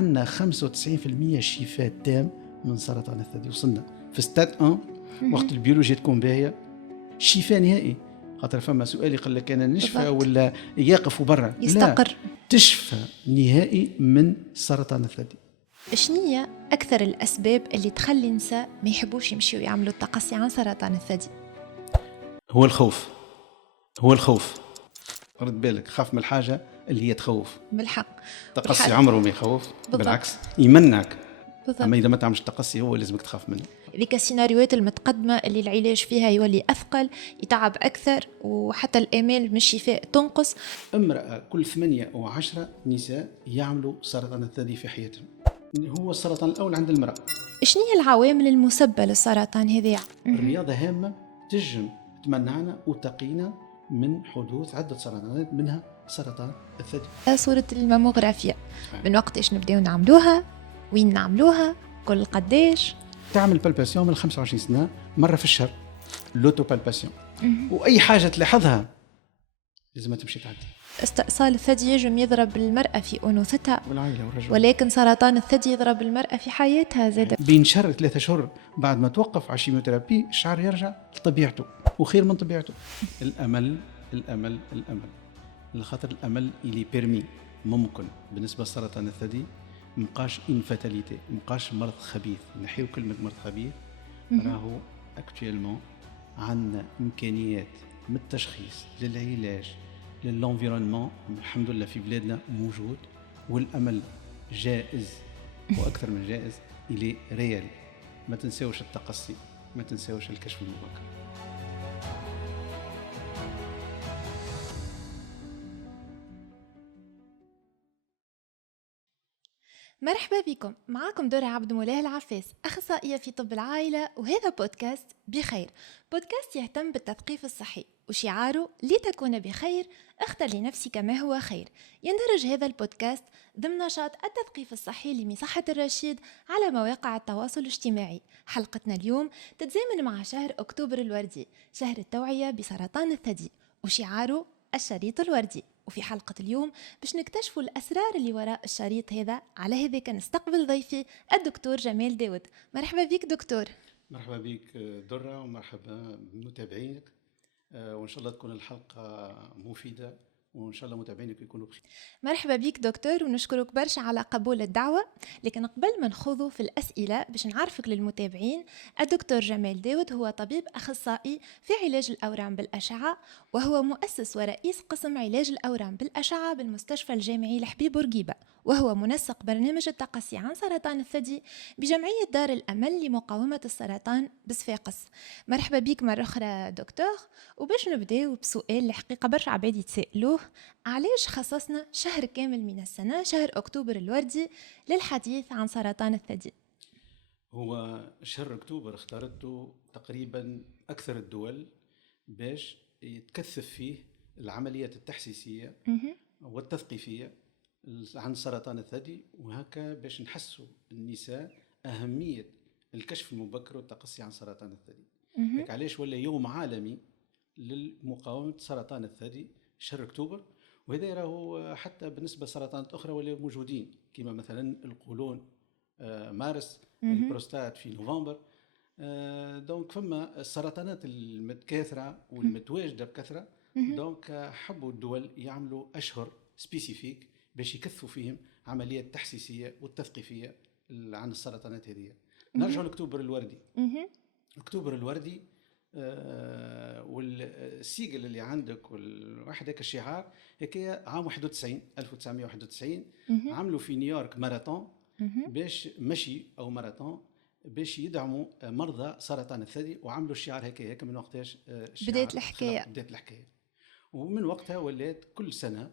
وعندنا 95% شفاء تام من سرطان الثدي. وصلنا في ستاد 1 وقت البيولوجيا تكون باهيه شفاء نهائي. خاطر فما سؤال يقول لك انا نشفى ولا يقف برا، يستقر. لا، تشفى نهائي من سرطان الثدي. شنية أكثر الأسباب اللي تخلي النساء ما يحبوش يمشيوا يعملوا التقصي عن سرطان الثدي؟ هو الخوف. رد بالك، خاف من الحاجة اللي هي تخوف. بالحق تقصي عمره ما يخوف، بالضبط. بالعكس يمنعك. بالضبط. أما إذا ما تعملش تقصي هو لازمك تخاف منه. ذيك السيناريوهات المتقدمة اللي العلاج فيها يولي أثقل، يتعب أكثر، وحتى الآمال من الشفاء تنقص. امرأة كل 8 أو 10 نساء يعملوا سرطان الثدي في حياتهم. هو السرطان الأول عند المرأة. شنو هي العوامل المسببة للسرطان هذا؟ الرياضة هامة تجم تمنعنا وتقينا من حدوث عدة سرطانات منها سرطان الثدي. صورة الماموغرافيا من وقت إيش نبدأ نعملوها، وين نعملوها، كل قديش؟ تعمل بالباسيون من 25 سنة مرة في الشهر، لوتو بالباسيون. وأي حاجة تلاحظها لازم تمشي تعدي. استئصال الثدي يجم يضرب المرأة في أنوثتها والعائلة والرجل، ولكن سرطان الثدي يضرب المرأة في حياتها زادة. بين شهر 3 شهور بعد ما توقف على الشيميوثيرابي الشعر يرجع لطبيعته وخير من طبيعته. الأمل الأمل الأمل، لخاطر الأمل إلي بيرمي ممكن بالنسبة لسرطان الثدي. مبقاش إن فاتاليتي، مبقاش مرض خبيث. نحيو كلمة مرض خبيث. راهو اكتويلمون عندنا إمكانيات من التشخيص للعلاج للانفيرونمون الحمد لله في بلادنا موجود، والأمل جائز وأكثر من جائز. إلي ريال. ما تنساوش التقصي، ما تنساوش الكشف المبكر. مرحبا بكم، معاكم دورة عبد مولاه العفاس، أخصائية في طب العائلة، وهذا بودكاست بخير. بودكاست يهتم بالتثقيف الصحي وشعاره لتكون بخير اختر لنفسك ما هو خير. يندرج هذا البودكاست ضمن نشاط التثقيف الصحي لمصحة الرشيد على مواقع التواصل الاجتماعي. حلقتنا اليوم تتزامن مع شهر أكتوبر الوردي، شهر التوعية بسرطان الثدي، وشعاره الشريط الوردي. وفي حلقة اليوم باش نكتشفوا الأسرار اللي وراء الشريط هذا. على هذا كان نستقبل ضيفي الدكتور جمال داود. مرحبا بك دكتور. مرحبا بك درة، ومرحبا بمتابعينك، وإن شاء الله تكون الحلقة مفيدة، وإن شاء الله متابعينك يكونوا بخير. مرحبا بك دكتور، ونشكرك برشا على قبول الدعوة. لكن قبل ما نخوضوا في الأسئلة باش نعرفك للمتابعين، الدكتور جمال داود هو طبيب أخصائي في علاج الأورام بالأشعة، وهو مؤسس ورئيس قسم علاج الأورام بالأشعة بالمستشفى الجامعي لحبيب بورقيبة، وهو منسق برنامج التقصي عن سرطان الثدي بجمعية دار الأمل لمقاومة السرطان بصفاقس. مرحبا بك مرة أخرى دكتور. وباش نبداو بسؤال الحقيقة برشا عباد يتسائلوه، علاش خصصنا شهر كامل من السنة، شهر أكتوبر الوردي، للحديث عن سرطان الثدي؟ هو شهر أكتوبر اختارته تقريبا أكثر الدول باش يتكثف فيه العمليات التحسيسية والتثقيفية عن سرطان الثدي، وهكا باش نحسوا النساء أهمية الكشف المبكر والتقصي عن سرطان الثدي. هيك علاش ولا يوم عالمي للمقاومة سرطان الثدي شهر أكتوبر. وهذا راهو حتى بالنسبة لسرطانات أخرى ولا موجودين، كما مثلا القولون مارس، البروستات في نوفمبر. دونك فما السرطانات المتكاثرة والمتواجدة بكثرة. دونك حبوا الدول يعملوا أشهر سبيسيفيك باش يكثفوا فيهم عمليات تحسيسية والتثقيفية عن السرطانات هذه. نرجع لأكتوبر الوردي. أكتوبر الوردي والسيجل اللي عندك والواحد هيك الشعار هيك عام 1991 عملوا في نيويورك ماراثون باش مشي أو ماراثون باش يدعموا مرضى سرطان الثدي، وعملوا الشعار هيك من وقتاش بداية الحكاية. ومن وقتها ولات كل سنة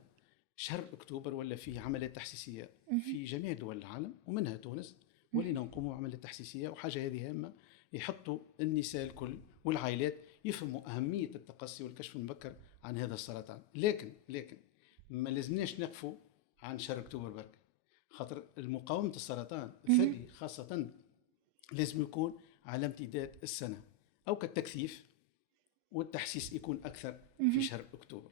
شهر أكتوبر ولا فيه عمليات تحسيسية في جميع دول العالم ومنها تونس، ولينا نقوموا بعمليات تحسيسية. وحاجة هذه هامة، يحطوا النساء الكل والعائلات يفهموا أهمية التقصي والكشف المبكر عن هذا السرطان. لكن ما لازمناش نقفوا عن شهر أكتوبر برك، خاطر المقاومة السرطان الثدي خاصة لازم يكون على امتداد السنة، أو كالتكثيف والتحسيس يكون أكثر في شهر أكتوبر.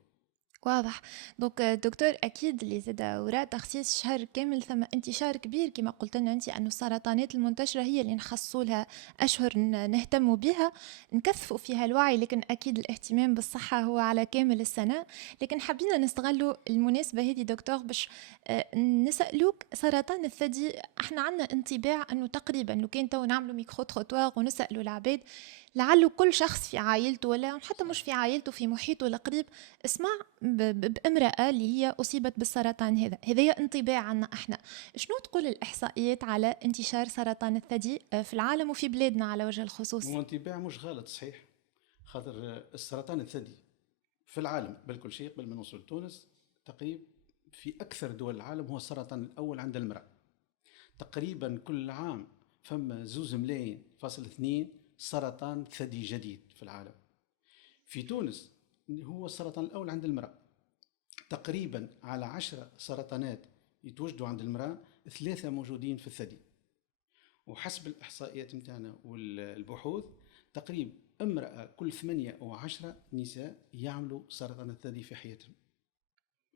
واضح. دونك دكتور، اكيد اللي زاد وراء تخصيص شهر كامل ثم انتشار كبير كما قلت لنا انت انه السرطانات المنتشره هي اللي نخصصوا لها اشهر نهتموا بها، نكثفوا فيها الوعي، لكن اكيد الاهتمام بالصحه هو على كامل السنه. لكن حبينا نستغلوا المناسبه هذه دكتور باش نسالوك سرطان الثدي. احنا عندنا انطباع انه تقريبا لو كان تو نعملوا ميكرو تروتوار ونسالوا العباد، لعله كل شخص في عائلته ولا حتى مش في عائلته في محيطه القريب اسمع بامرأة اللي هي أصيبت بالسرطان هذا. هذا انطباع عنا احنا. شنو تقول الإحصائيات على انتشار سرطان الثدي في العالم وفي بلادنا على وجه الخصوص؟ هو انطباع مش غلط، صحيح. خاطر السرطان الثدي في العالم بل شيء قبل ما نوصل تونس تقريبا في أكثر دول العالم هو السرطان الأول عند المرأة. تقريبا كل عام فما 2.2 سرطان ثدي جديد في العالم. في تونس هو السرطان الأول عند المرأة. تقريبا على 10 سرطانات يتوجدوا عند المرأة 3 موجودين في الثدي. وحسب الإحصائيات متاعنا والبحوث تقريبا امرأة كل 8 أو 10 نساء يعملوا سرطان الثدي في حياتهم.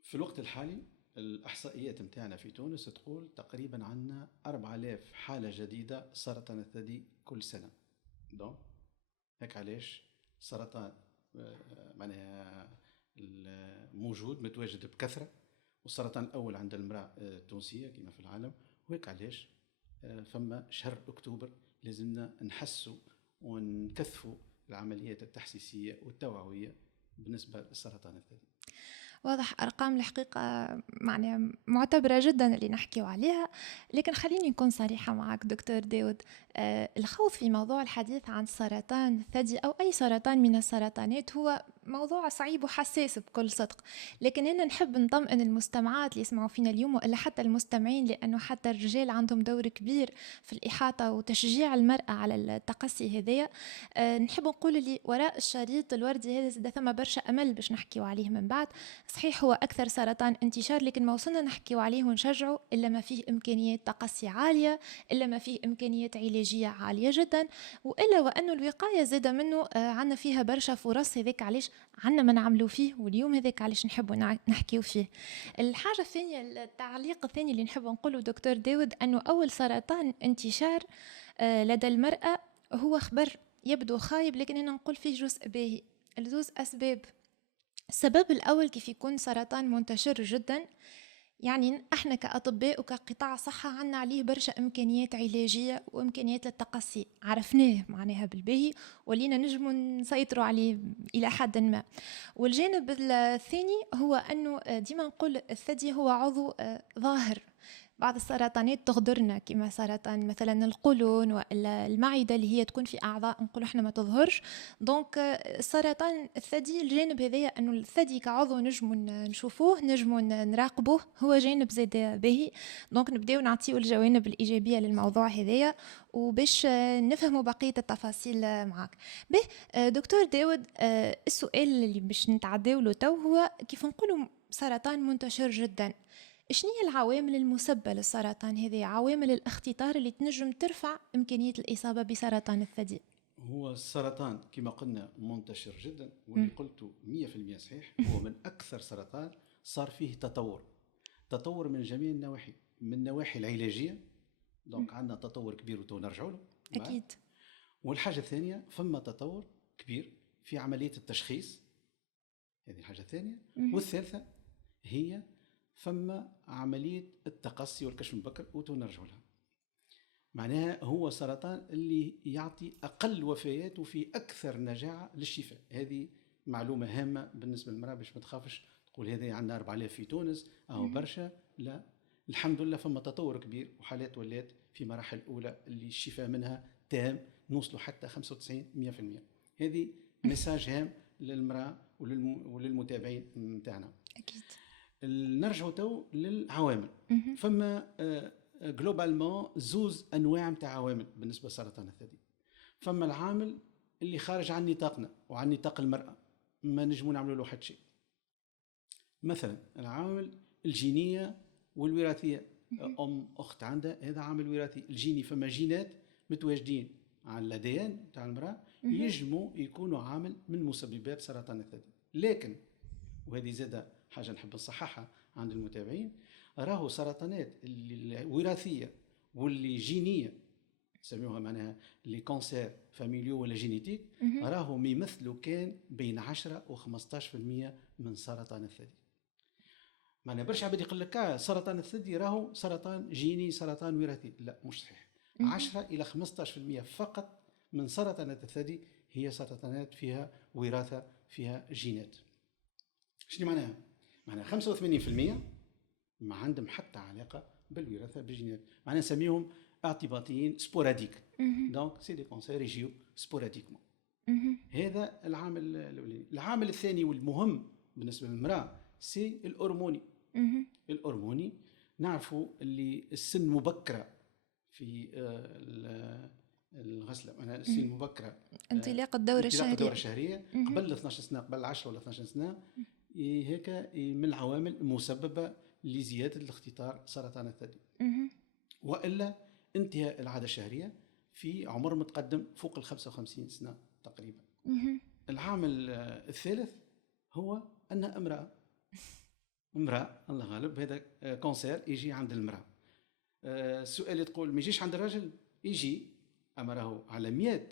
في الوقت الحالي الإحصائيات متاعنا في تونس تقول تقريبا عندنا 4000 حالة جديدة سرطان الثدي كل سنة. دون هيك علاش سرطان معناها موجود متواجد بكثرة، والسرطان الأول عند المرأة التونسية كما في العالم. وهيك علاش فما شهر أكتوبر لازمنا نحسوا ونكثفوا العمليات التحسيسية والتوعوية بالنسبة للسرطان الثدي. واضح. أرقام الحقيقة معناها معتبرة جدا اللي نحكيو عليها. لكن خليني نكون صريحة معك دكتور داود، الخوض في موضوع الحديث عن سرطان الثدي أو أي سرطان من السرطانات هو موضوع صعيب وحساس بكل صدق. لكن أنا نحب نطمئن المستمعات اللي يسمعوا فينا اليوم وإلا حتى المستمعين، لأنه حتى الرجال عندهم دور كبير في الإحاطة وتشجيع المرأة على التقصي هذيا. نحب نقول اللي وراء الشريط الوردي هذا زاد ثم برشا أمل باش نحكيو عليه من بعد. صحيح هو أكثر سرطان انتشار، لكن ما وصلنا نحكيو عليه ونشجعه إلا ما فيه إمكانيات تقصي عالية، إلا ما فيه إمكانيات علاجية عالية جدا، وإلا وأنه الوقاية زاد منه عنا فيها برشا فرص. هذاك علاش عنا ما نعملوا فيه، واليوم هذاك علاش نحبوا نحكيو فيه. الحاجة الثانية، التعليق الثاني اللي نحب نقوله دكتور داود، أنه أول سرطان انتشار لدى المرأة هو خبر يبدو خايب، لكن أنا نقول فيه جزء باهي. الزوز أسباب. السبب الأول كيف يكون سرطان منتشر جدا، يعني احنا كأطباء وكقطاع صحة عنا عليه برشا إمكانيات علاجية وإمكانيات للتقصي، عرفناه معناها بالباهي ولينا نجموا نسيطروا عليه إلى حد ما. والجانب الثاني هو أنه ديما نقول الثدي هو عضو ظاهر. بعض السرطانات تغدرنا كما سرطان مثلا القولون ولا المعدة اللي هي تكون في أعضاء نقول احنا ما تظهرش. دونك السرطان الثدي الجانب هذايا أنه الثدي كعضو نجمو نشوفوه نجمو نراقبوه، هو جانب زاد باهي. دونك نبداو نعطيو الجوانب الإيجابية للموضوع هذايا وباش نفهموا بقية التفاصيل معك. به دكتور داود، السؤال اللي باش نتعداو له تو هو كيف نقولوا سرطان منتشر جدا، شنو هي العوامل المسببة للسرطان هذه، عوامل الاختطار اللي تنجم ترفع إمكانية الإصابة بسرطان الثدي؟ هو السرطان كما قلنا منتشر جدا، واللي قلته 100% صحيح. هو من أكثر سرطان صار فيه تطور من جميع النواحي، من النواحي العلاجية. دونك عندنا تطور كبير وتو نرجعوا له أكيد. والحاجة الثانية فما تطور كبير في عملية التشخيص، هذه الحاجة الثانية. والثالثة هي فما عملية التقصي والكشف المبكر وتو نرجعوا لها. معناها هو سرطان اللي يعطي أقل وفيات وفي أكثر نجاعة للشفاء. هذه معلومة هامة بالنسبة للمرأة باش ما تخافش تقول هذه عندنا 4000 في تونس أو برشا. لا، الحمد لله فما تطور كبير وحالات ولات في مراحل أولى اللي الشفاء منها تام، نوصلوا حتى 95-100%. هذه مساج هام للمرأة وللمتابعين متاعنا. أكيد. نرجعوا تو للعوامل. فما جلوبالمون زوز انواع متاع عوامل بالنسبه لسرطان الثدي. فما العامل اللي خارج عن نطاقنا وعن نطاق المراه ما نجموا نعملوا له حتى شيء، مثلا العوامل الجينيه والوراثيه. اخت عندها هذا عامل وراثي الجيني، فما جينات متواجدين على الاديان تاع المراه يجموا يكونوا عامل من مسببات سرطان الثدي. لكن وهذه زاده حاجه نحب نصححها عند المتابعين، راهو سرطانات الوراثيه واللي جينيه نسميوها معناها لي كونسير فاميليو ولا جينيتيك، راهم يمثلوا كان بين 10 و 15% من سرطان الثدي. معناها برشا عباد يقول لك سرطان الثدي راهو سرطان جيني سرطان وراثي، لا مش صحيح. 10 الى 15% فقط من سرطانات الثدي هي سرطانات فيها وراثه فيها جينات. شنو معناها؟ معناها 85% ما عندهم حتى علاقه بالوراثه بالجينات، معناها نسميهم اعتباطيين سبوراديك. دونك سي دي كونسير يجيو سبوراديكمون. هذا العامل الاولاني. العامل الثاني والمهم بالنسبه للمراه سي الهرموني. الهرموني نعرفوا اللي السن مبكره في الغسله، انا السن مبكره انطلاق الدوره الشهريه قبل 12 سنه، قبل 10 ولا 12 سنه، هيك من العوامل المسببه لزياده الاختطار سرطان الثدي. والا انتهاء العاده الشهريه في عمر متقدم فوق ال 55 سنه تقريبا. العامل الثالث هو ان امراه الله غالب هذا كونسير يجي عند المراه. السؤال تقول ما يجيش عند الرجل؟ يجي، اما راهو على 100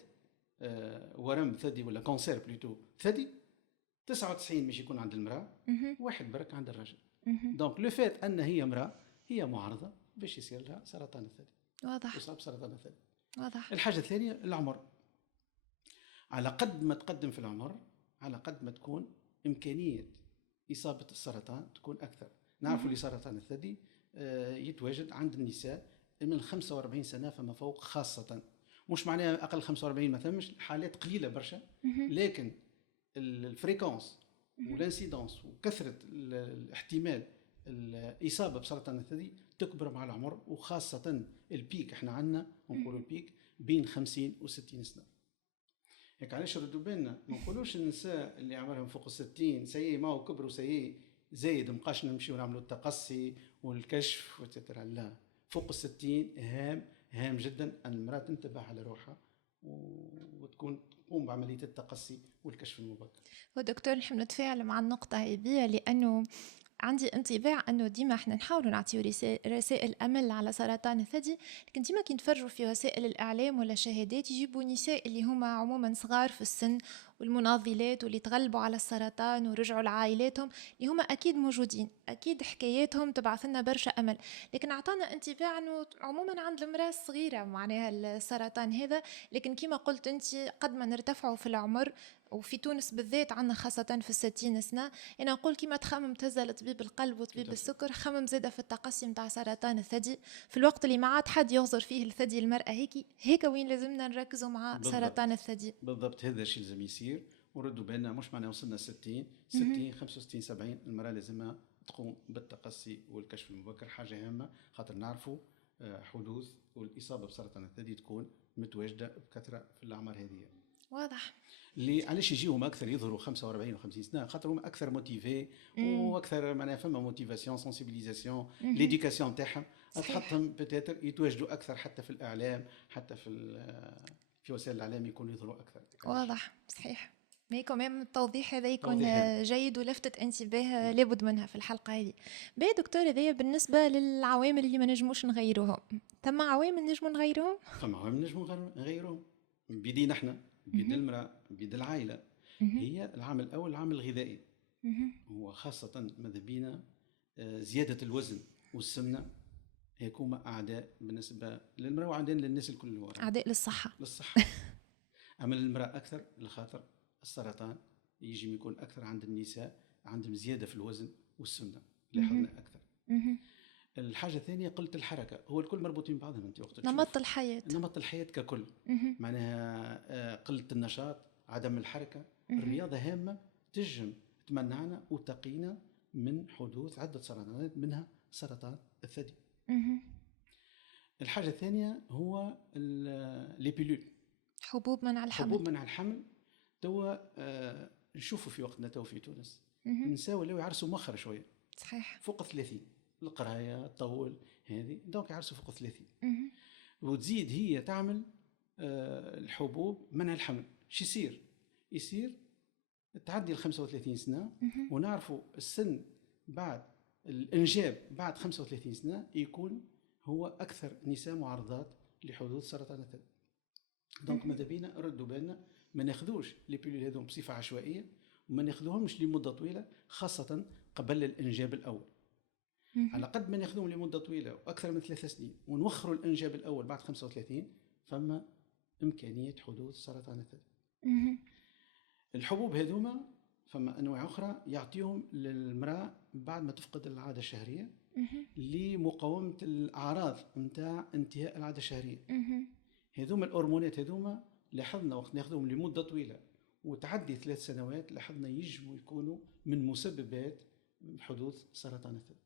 ورم ثدي ولا كونسير بلوتو ثدي 99 مش يكون عند المراه، واحد برك عند الرجل. دونك لو فات ان هي امراه هي معرضه باش يصير لها سرطان الثدي. واضح. يصاب سرطان الثدي. واضح. الحاجه الثانيه العمر. على قد ما تقدم في العمر على قد ما تكون امكانيه اصابه السرطان تكون اكثر. نعرفوا لي سرطان الثدي يتواجد عند النساء من 45 سنه فما فوق، خاصه مش معناها اقل 45 ما ثمش حالات قليله برشا، لكن الفريكونس والانسيدونس وكثره الاحتمال الاصابه بسرطان الثدي تكبر مع العمر، وخاصه البيك احنا عندنا نقولوا البيك بين 50 و 60 سنه. هيك علاش ردوا بالنا ما نقولوش النساء اللي عمرهم فوق 60 سيء ما هو كبروا سيء زايد مابقاش نمشيو نعملوا التقصي والكشف وتترى. لا، فوق 60 هام جدا ان المراه تنتبه على روحها وتكون تقوم بعمليه التقصي والكشف المبكر. ودكتور نحب نتفاعل مع النقطه هذه لانه عندي انطباع انه ديما احنا نحاولوا نعطيو رسائل امل على سرطان الثدي، لكن ديما كي نتفرجوا في وسائل الاعلام ولا شهادات يجيبوا نساء اللي هما عموما صغار في السن والمناضلات واللي تغلبوا على السرطان ورجعوا لعائلاتهم اللي هما اكيد موجودين، اكيد حكاياتهم تبعث لنا برشا امل، لكن اعطانا انطباع انه عموما عند المراه الصغيره معناها السرطان هذا. لكن كما قلت انت قد ما نرتفعوا في العمر، وفي تونس بالذات عندنا خاصة في 60 سنة، أنا أقول كما تخمم تهزل طبيب القلب وطبيب السكر، خمم زادة في التقصي متاع سرطان الثدي في الوقت اللي ما عاد حد يغزر فيه الثدي المرأة. هيك وين لازمنا نركزوا مع سرطان الثدي بالضبط. هذا الشيء لازم يصير وردوا بالنا، مش معناه وصلنا 60 65 70 المرأة لازمها تقوم بالتقصي والكشف المبكر، حاجة هامة خاطر نعرفوا حدوث والإصابة بسرطان الثدي تكون متواجدة بكثرة في الأعمار هذه. واضح. اللي علاش يجيهم اكثر يظهروا 45 و 50 سنه خاطر هم اكثر موتيفي واكثر معناها فما موتيفاسيون سنسيبيليزاسيون ليديوكاسيون تاعهم تحطهم بتاتر يتواجدوا اكثر حتى في الاعلام، حتى في وسائل الاعلام يكونوا يظهروا اكثر. واضح صحيح. مي كمان التوضيح هذا يكون جيد ولفتة انتباه لابد منها في الحلقة هذه. باهي دكتور، هذا بالنسبة للعوامل اللي ما نجموش نغيروهم، ثم عوامل نجمو نغيروهم؟ ثم عوامل نجمو نغيروهم بيدينا احنا، بيد المرأة، بيد العائلة. هي العامل الأول العامل الغذائي، هو خاصة ماذا بينا زيادة الوزن والسمنة هيكون أعداء بالنسبة للمرأة وأعداء للناس الكل، أعداء للصحة. أما للمرأة أكثر لخاطر السرطان يجي يكون أكثر عند النساء، عندهم زيادة في الوزن والسمنة لاحظنا أكثر. الحاجة الثانية قلة الحركة، هو الكل مربوطين ببعضهم. أنت وقت نمط الحياة ككل معناها قلة النشاط، عدم الحركة. الرياضة هامة تجم تمنعنا وتقينا من حدوث عدة سرطانات منها سرطان الثدي. الحاجة الثانية هو ليبيلول، حبوب منع الحمل. توا نشوفوا في وقتنا توا في تونس النساء ولاو يعرسوا مؤخر شوية، صحيح، فوق 30 القرايه طول هذه، دونك يعرسوا فوق 30 وتزيد هي تعمل الحبوب منع الحمل. شو يصير تعدي ال 35 سنه ونعرفوا السن بعد الإنجاب بعد 35 سنة يكون هو أكثر نساء معرضات لحدوث سرطان الثدي. دونك ماذا بينا نردوا بالنا ما ناخذوش لي بيلول هذوم بصفة عشوائية وما ناخذوهمش لمدة طويلة، خاصة قبل الإنجاب الأول. على قد ما ناخذوهم لمدة طويلة وأكثر من 3 سنين ونوخروا الإنجاب الأول بعد 35 فما إمكانية حدوث سرطان الثدي. الحبوب هذوما فما أنواع أخرى يعطيهم للمرأة بعد ما تفقد العادة الشهرية لمقاومة الأعراض متاع انتهاء العادة الشهرية. هذوما الهرمونات هذوما لاحظنا وقت ناخذهم لمدة طويلة وتعدي 3 سنوات لاحظنا يجموا يكونوا من مسببات حدوث سرطان الثدي.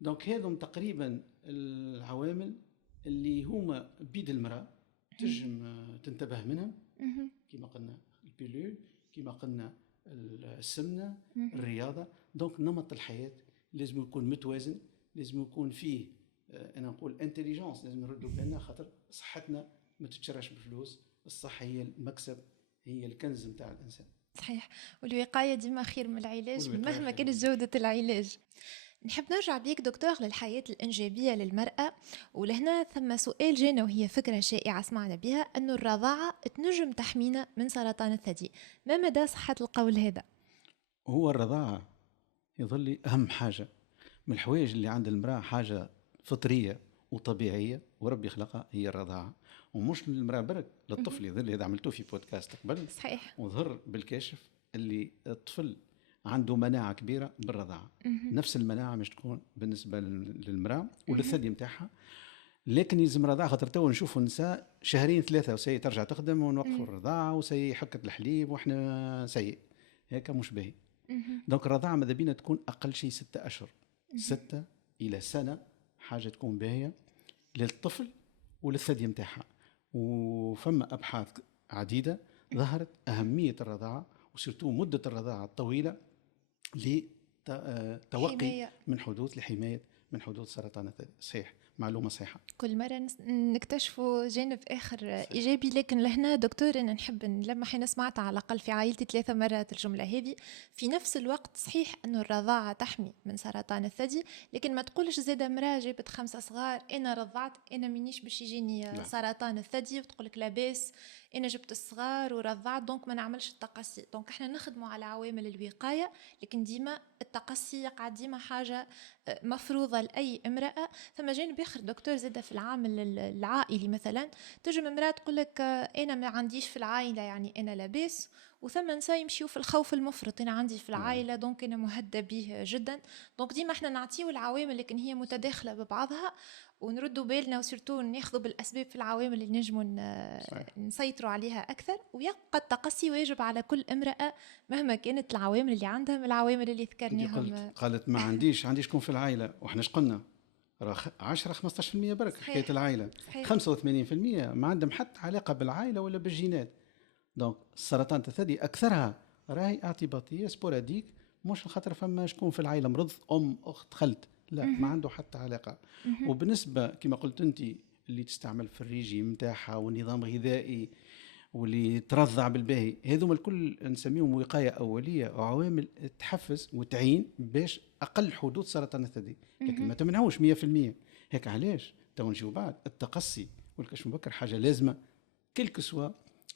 دونك هذم تقريبا العوامل اللي هما بيد المرأة تجم تنتبه منهم، كما قلنا البيلول، كما قلنا السمنة، الرياضة. دونك نمط الحياة لازم يكون متوازن، لازم يكون فيه أنا نقول انتليجنس، لازم نردوا بالنا خاطر صحتنا ما تتشراش بالفلوس، الصحة هي المكسب، هي الكنز متاع الإنسان. صحيح، والوقاية ديما خير من العلاج مهما كانت جودة العلاج. نحب نرجع بيك دكتور للحياة الإنجابية للمرأة، ولهنا ثم سؤال جانا وهي فكرة شائعة سمعنا بها أنه الرضاعة تنجم تحمينا من سرطان الثدي، ما مدى صحة القول هذا؟ هو الرضاعة يظل لي أهم حاجة من الحوايج اللي عند المرأة، حاجة فطرية وطبيعية وربي خلقها هي الرضاعة، ومش للمرأة برك للطفل. يظل هذا عملته في بودكاست قبل صحيح، وظهر بالكاشف اللي الطفل عنده مناعة كبيرة بالرضاعة. نفس المناعة مش تكون بالنسبة للمرأة وللثدي متاعها، لكن يلزم رضاعة خاطر تو نشوفوا النساء 2-3 وسي ترجع تخدم ونوقفوا الرضاعة وسي حكت الحليب واحنا سيء هيك مش باهي. دونك الرضاعة ماذا بينا تكون أقل شيء 6 أشهر، 6 إلى سنة، حاجة تكون باهية للطفل وللثدي متاعها. وفما أبحاث عديدة ظهرت أهمية الرضاعة وسيرتو مدة الرضاعة الطويلة لتوقي من حدوث لحماية من حدوث سرطان الثدي. صحيح، معلومة صحيحة. كل مرة نكتشفوا جانب آخر إيجابي. لكن لهنا دكتور أنا نحب لما حين سمعت على الأقل في عائلتي 3 مرات الجملة هذه، في نفس الوقت صحيح أنه الرضاعة تحمي من سرطان الثدي، لكن ما تقولش زادة مرأة جابت 5 صغار أنا رضعت أنا منيش باش يجيني سرطان الثدي، وتقولك لا باس أنا جبت الصغار ورضعت دونك ما نعملش التقصي. دونك احنا نخدموا على عوامل الوقاية، لكن ديما التقصي يقع ديما حاجة مفروضة لأي امرأة. ثم جانب آخر دكتور زادة في العامل العائلي، مثلا تجم امرأة تقولك أنا ما عنديش في العائلة يعني أنا لاباس، وثم نساء يمشيوا في الخوف المفرط أنا عندي في العائلة دونك أنا مهدى به جدا. دونك ديما احنا نعطيو العوامل لكن هي متداخلة ببعضها، ونردوا بالنا وسيرتو ناخذوا بالأسباب في العوامل اللي نجموا نسيطروا عليها أكثر. ويبقى التقصي واجب على كل امرأة مهما كانت العوامل اللي عندها من العوامل اللي ذكرناهم. قالت ما عنديش شكون في العائلة، وإحنا قلنا 10-15% برك حكاية العائلة. 85% ما عندهم حتى علاقة بالعائلة ولا بالجينات. دونك السرطان الثدي أكثرها راهي اعتباطية سبوراديك، مش خاطر فما شكون في العائلة مرض أخت خلت، لا ما عنده حتى علاقة. وبالنسبة كما قلت أنت اللي تستعمل في الريجيم متاعها والنظام الغذائي واللي ترضع بالباهي، هذوما الكل نسميهم وقاية أولية وعوامل تحفز وتعين باش أقل حدوث سرطان الثدي، لكن ما تمنعوش 100%. هيك علاش تو نجيو بعد التقصي والكشف المبكر حاجة لازمة كل سوا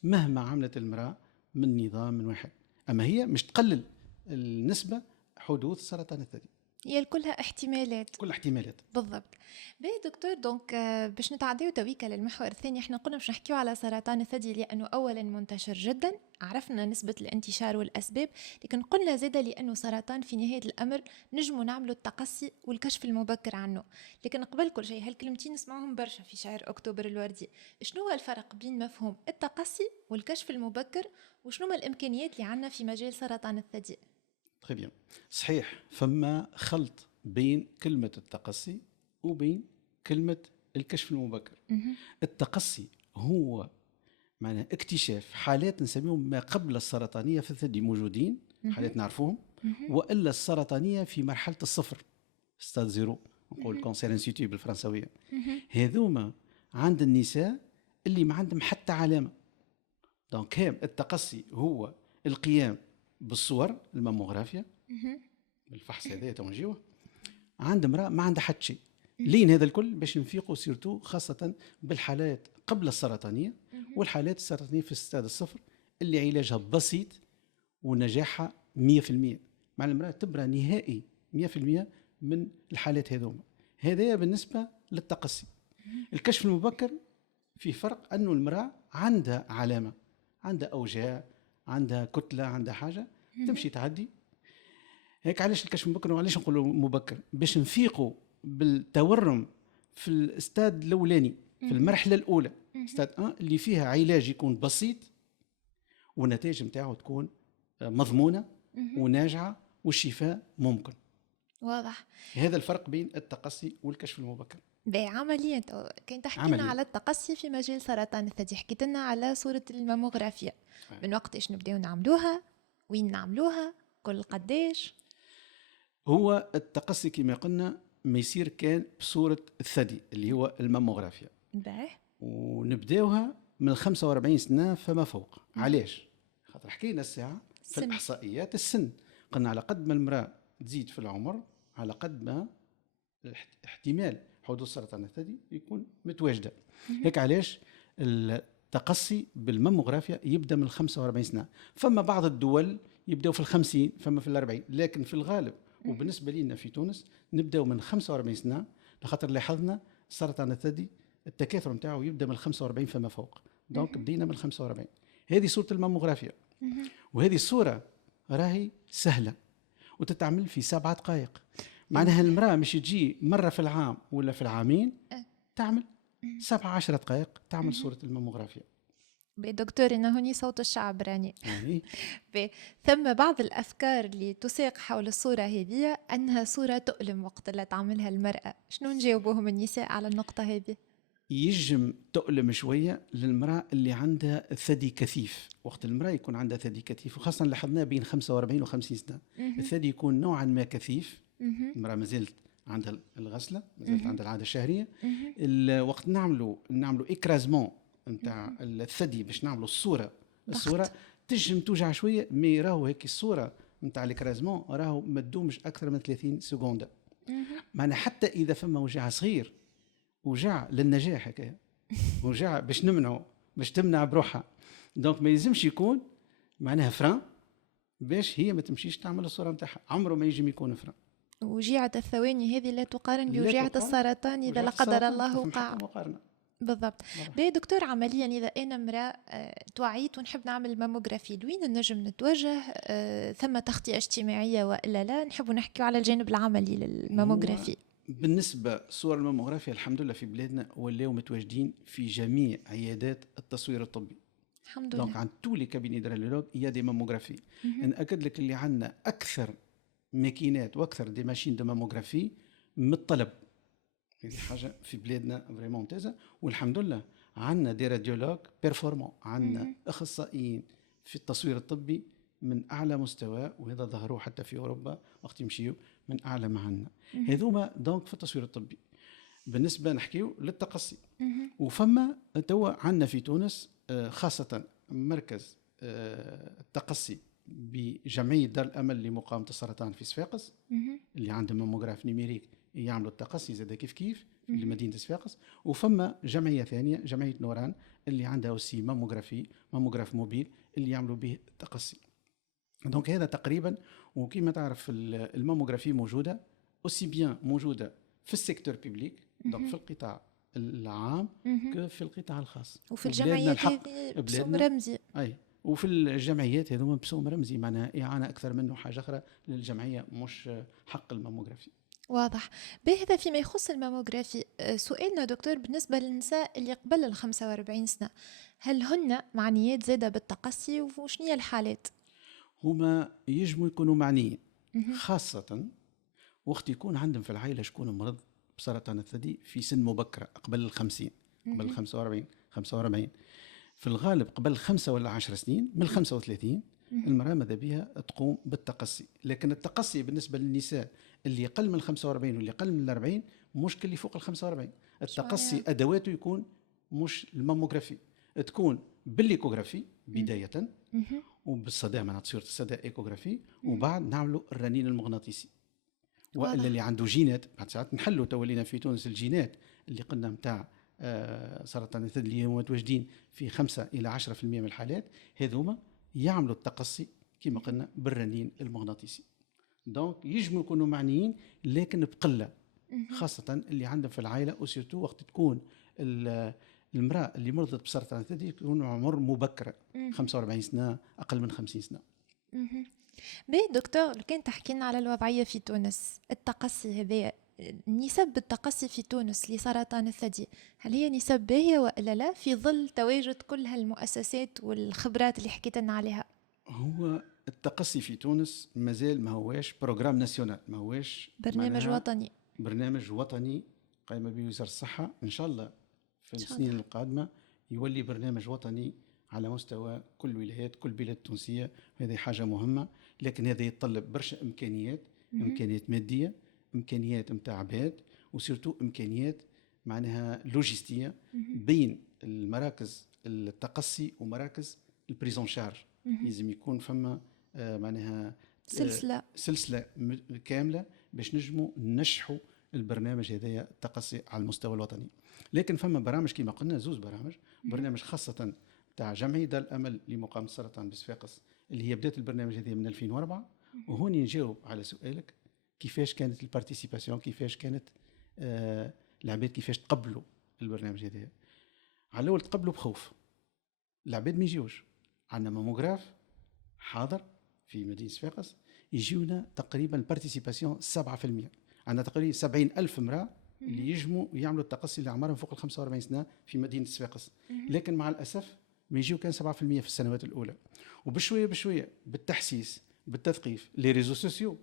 مهما عملت المرأة من نظام من واحد، أما هي مش تقلل النسبة حدوث سرطان الثدي، هي كلها احتمالات، كل احتمالات بالضبط. باهي دكتور، دونك باش نتعديو تويكا للمحور الثاني، احنا قلنا باش نحكيو على سرطان الثدي لانه اولا منتشر جدا، عرفنا نسبة الانتشار والاسباب، لكن قلنا زاده لانه سرطان في نهاية الامر نجموا نعملوا التقصي والكشف المبكر عنه. لكن قبل كل شيء هالكلمتين نسمعهم برشا في شهر اكتوبر الوردي، شنو هو الفرق بين مفهوم التقصي والكشف المبكر، وشنو ما الامكانيات اللي عندنا في مجال سرطان الثدي؟ très bien. صحيح، فما خلط بين كلمة التقصي وبين كلمة الكشف المبكر. التقصي هو معنى اكتشاف حالات نسميهم ما قبل السرطانية في الثدي موجودين، حالات نعرفوهم، وإلا السرطانية في مرحلة الصفر ستاد زيرو، نقول كونسير انسيتي بالفرنسوية. هذوما عند النساء اللي ما عندهم حتى علامة. دونك التقصي هو القيام بالصور الماموغرافيا بالفحص هذا تونجيوه عند امراه ما عندها حتى شيء. لين هذا الكل باش نفيقوا سيرتو خاصه بالحالات قبل السرطانيه والحالات السرطانيه في الستاد الصفر اللي علاجها بسيط ونجاحها 100%. مع المراه تبرى نهائي 100% من الحالات هذوما. هذا بالنسبه للتقصي. الكشف المبكر في فرق انه المراه عندها علامه، عندها اوجاع، عندها كتله، عندها حاجه تمشي تعدي. هيك علاش الكشف المبكر؟ وعلاش نقولوا مبكر؟ باش نفيقوا بالتورم في الاستاد الاولاني، في المرحله الاولى استاد اللي فيها علاج يكون بسيط والنتائج نتاعو تكون مضمونه وناجعه والشفاء ممكن. واضح. هذا الفرق بين التقصي والكشف المبكر. عمليا كنت تحكي لنا على التقصي في مجال سرطان الثدي، حكيت لنا على صورة الماموغرافيا. من وقت ايش نبداو نعملوها، وين نعملوها، كل قديش؟ هو التقصي كما قلنا ما يصير كان بصورة الثدي اللي هو الماموغرافيا، ونبداوها من 45 سنة فما فوق. علاش؟ خاطر حكينا الساعة في الإحصائيات السن، قلنا على قد ما المرأة تزيد في العمر على قد ما احتمال حدوث سرطان الثدي يكون متواجدة. هيك علاش التقصي بالماموغرافيا يبدأ من 45 سنة. فما بعض الدول يبدأوا في 50، فما في 40، لكن في الغالب وبالنسبة لنا في تونس نبدأوا من 45 سنة، لخاطر لاحظنا سرطان الثدي التكاثر نتاعو يبدأ من 45 فما فوق. دونك بدينا من 45. هذه صورة الماموغرافيا، وهذه الصورة راهي سهلة وتتعمل في 7 دقائق. معناها المرأة مش تجي مرة في العام ولا في العامين، تعمل 7-10 دقائق تعمل صورة الماموغرافيا. دكتور إنه هني صوت الشعب راني. ثم بعض الأفكار اللي تساق حول الصورة هذه أنها صورة تؤلم وقت اللي تعملها المرأة. شنو نجاوبوهم النساء على النقطة هذه؟ يجم تؤلم شوية للمرأة اللي عندها ثدي كثيف. وقت المرأة يكون عندها ثدي كثيف، وخاصة لاحظناه بين 45 و50 سنة الثدي يكون نوعا ما كثيف. المرأة ما زالت عندها الغسلة، ما زالت عندها العادة الشهرية. وقت نعملوا إكرازمون نتاع الثدي باش نعملوا الصورة تجم توجع شوية، مي راهو هيك الصورة نتاع الإكرازمون راهو ما تدومش أكثر من 30 سكوندة. معنى حتى إذا فما وجع صغير، وجع للنجاح هكايا، وجع باش نمنعه، باش تمنع بروحها، دونك ما يلزمش يكون معناها فران باش هي ما تمشيش تعمل الصورة نتاعها. عمره ما يجي يكون فران. وجيعة الثواني هذه لا تقارن بوجيعة السرطان إذا لا قدر الله وقع. بالضبط. دكتور، عمليا إذا أنا امرأة توعيت ونحب نعمل ماموغرافي، لوين نجم نتوجه؟ ثم تغطية اجتماعية وإلا لا؟ نحب نحكي على الجانب العملي للماموغرافي. بالنسبة صور الماموغرافيا الحمد لله في بلادنا ولاو متواجدين في جميع عيادات التصوير الطبي. الحمد لله. دونك عند تولي كابيني درالولوج هي دي ماموغرافي. نأكد لك اللي عندنا أكثر ماكينات واكثر دي ماشين دو ماموغرافي من الطلب. هذه حاجه في بلادنا فريمون ممتازه، والحمد لله عندنا دي راديولوج بيرفورمون، عندنا اخصائيين في التصوير الطبي من اعلى مستوى، وهذا ظهروا حتى في اوروبا وقت يمشيوا من اعلى ما عندنا. هذوما دونك في التصوير الطبي. بالنسبه نحكيو للتقصي، وفما توا عندنا في تونس خاصه مركز التقصي بجمعية دار الأمل لمقاومة السرطان في صفاقس، اللي عنده ماموغراف نيميريك يعملوا التقصي زاد كيف لمدينة صفاقس. وفما جمعية ثانية جمعية نوران اللي عندها وسي ماموغراف موبيل اللي يعملوا به التقصي. دونك هذا تقريبا. وكما تعرف الماموغرافي موجودة أوسي بيان موجودة في السيكتور بيبليك، دونك في القطاع العام في القطاع الخاص، وفي الجمعيات هذه بسوم رمزي. وفي الجمعيات هذوما بسوم رمزي، معناها إعانة أكثر منه حاجة أخرى للجمعية، مش حق الماموغرافي. واضح. بهذا فيما يخص الماموغرافي، سؤالنا دكتور بالنسبة للنساء اللي قبل 45 سنة، هل هن معنيات زادة بالتقصي وشنية الحالات؟ هما يجموا يكونوا معنيين، خاصة وقت يكون عندهم في العائلة شكون مرض بسرطان الثدي في سن مبكرة قبل 50، قبل 45 في الغالب قبل 5 ولا 10 سنين. من 35 المرأة ماذا بها تقوم بالتقصي. لكن التقصي بالنسبة للنساء اللي أقل من 45 واللي أقل من 40 مشكل اللي فوق 45. التقصي أدواته يكون مش الماموغرافي، تكون بالإيكوغرافي بداية وبالصدى، معناتها تصوير الصدى إيكوغرافي، وبعد نعملوا الرنين المغناطيسي. والا اللي عنده جينات. بعد ساعات نحلوا تولينا في تونس الجينات اللي قلنا نتاع سرطان الثدي اللي هم متواجدين في 5 إلى 10% من الحالات، هذوما يعملوا التقصي كما قلنا بالرنين المغناطيسي. دونك يجموا يكونوا معنيين لكن بقله، خاصه اللي عندهم في العائله، وسيرتو وقت تكون المراه اللي مرضت بسرطان الثدي تكون عمر مبكره 45 سنه، اقل من 50 سنه. بي دكتور، كان تحكي لنا على الوضعيه في تونس، التقصي هذا، نسب التقصي في تونس لسرطان الثدي هل هي نسب باهيه والا لا، في ظل تواجد كل هالمؤسسات والخبرات اللي حكيت لنا عليها؟ هو التقصي في تونس مازال ما هواش بروجرام ناسيونال، ما هواش برنامج وطني قائمة به وزارة الصحة. إن شاء الله في السنين القادمة يولي برنامج وطني على مستوى كل ولايات كل بلاد تونسية، وهذه حاجة مهمة. لكن هذا يتطلب برشا إمكانيات مادية، إمكانيات متاع عباد، وسيرتو إمكانيات معناها لوجستية بين المراكز التقصي ومراكز البريزون شارج. لازم يكون فما معناها سلسلة كاملة باش نجموا ننجحوا البرنامج هذايا التقصي على المستوى الوطني. لكن فما برامج كما قلنا، زوز برامج خاصة تاع جمعية دار الأمل لمقاومة السرطان بصفاقس اللي هي بدات البرنامج هذا من 2004. وهوني نجاوب على سؤالك كيفاش كانت البارتيسيباسيون، كيفاش كانت العباد كيفاش تقبلوا البرنامج هذا. على الأول تقبلوا بخوف، العباد ما يجيوش. عندنا ماموغراف حاضر في مدينة صفاقس، يجيونا تقريبا البارتيسيباسيون 7%. عندنا تقريبا 70,000 امرأة اللي يجموا يعملوا التقصي اللي عمرهم فوق 45 سنة في مدينة صفاقس. لكن مع الأسف ما يجيو كان 7% في السنوات الأولى. وبشوية بشوية بالتحسيس بالتثقيف لي ريزو سوسيو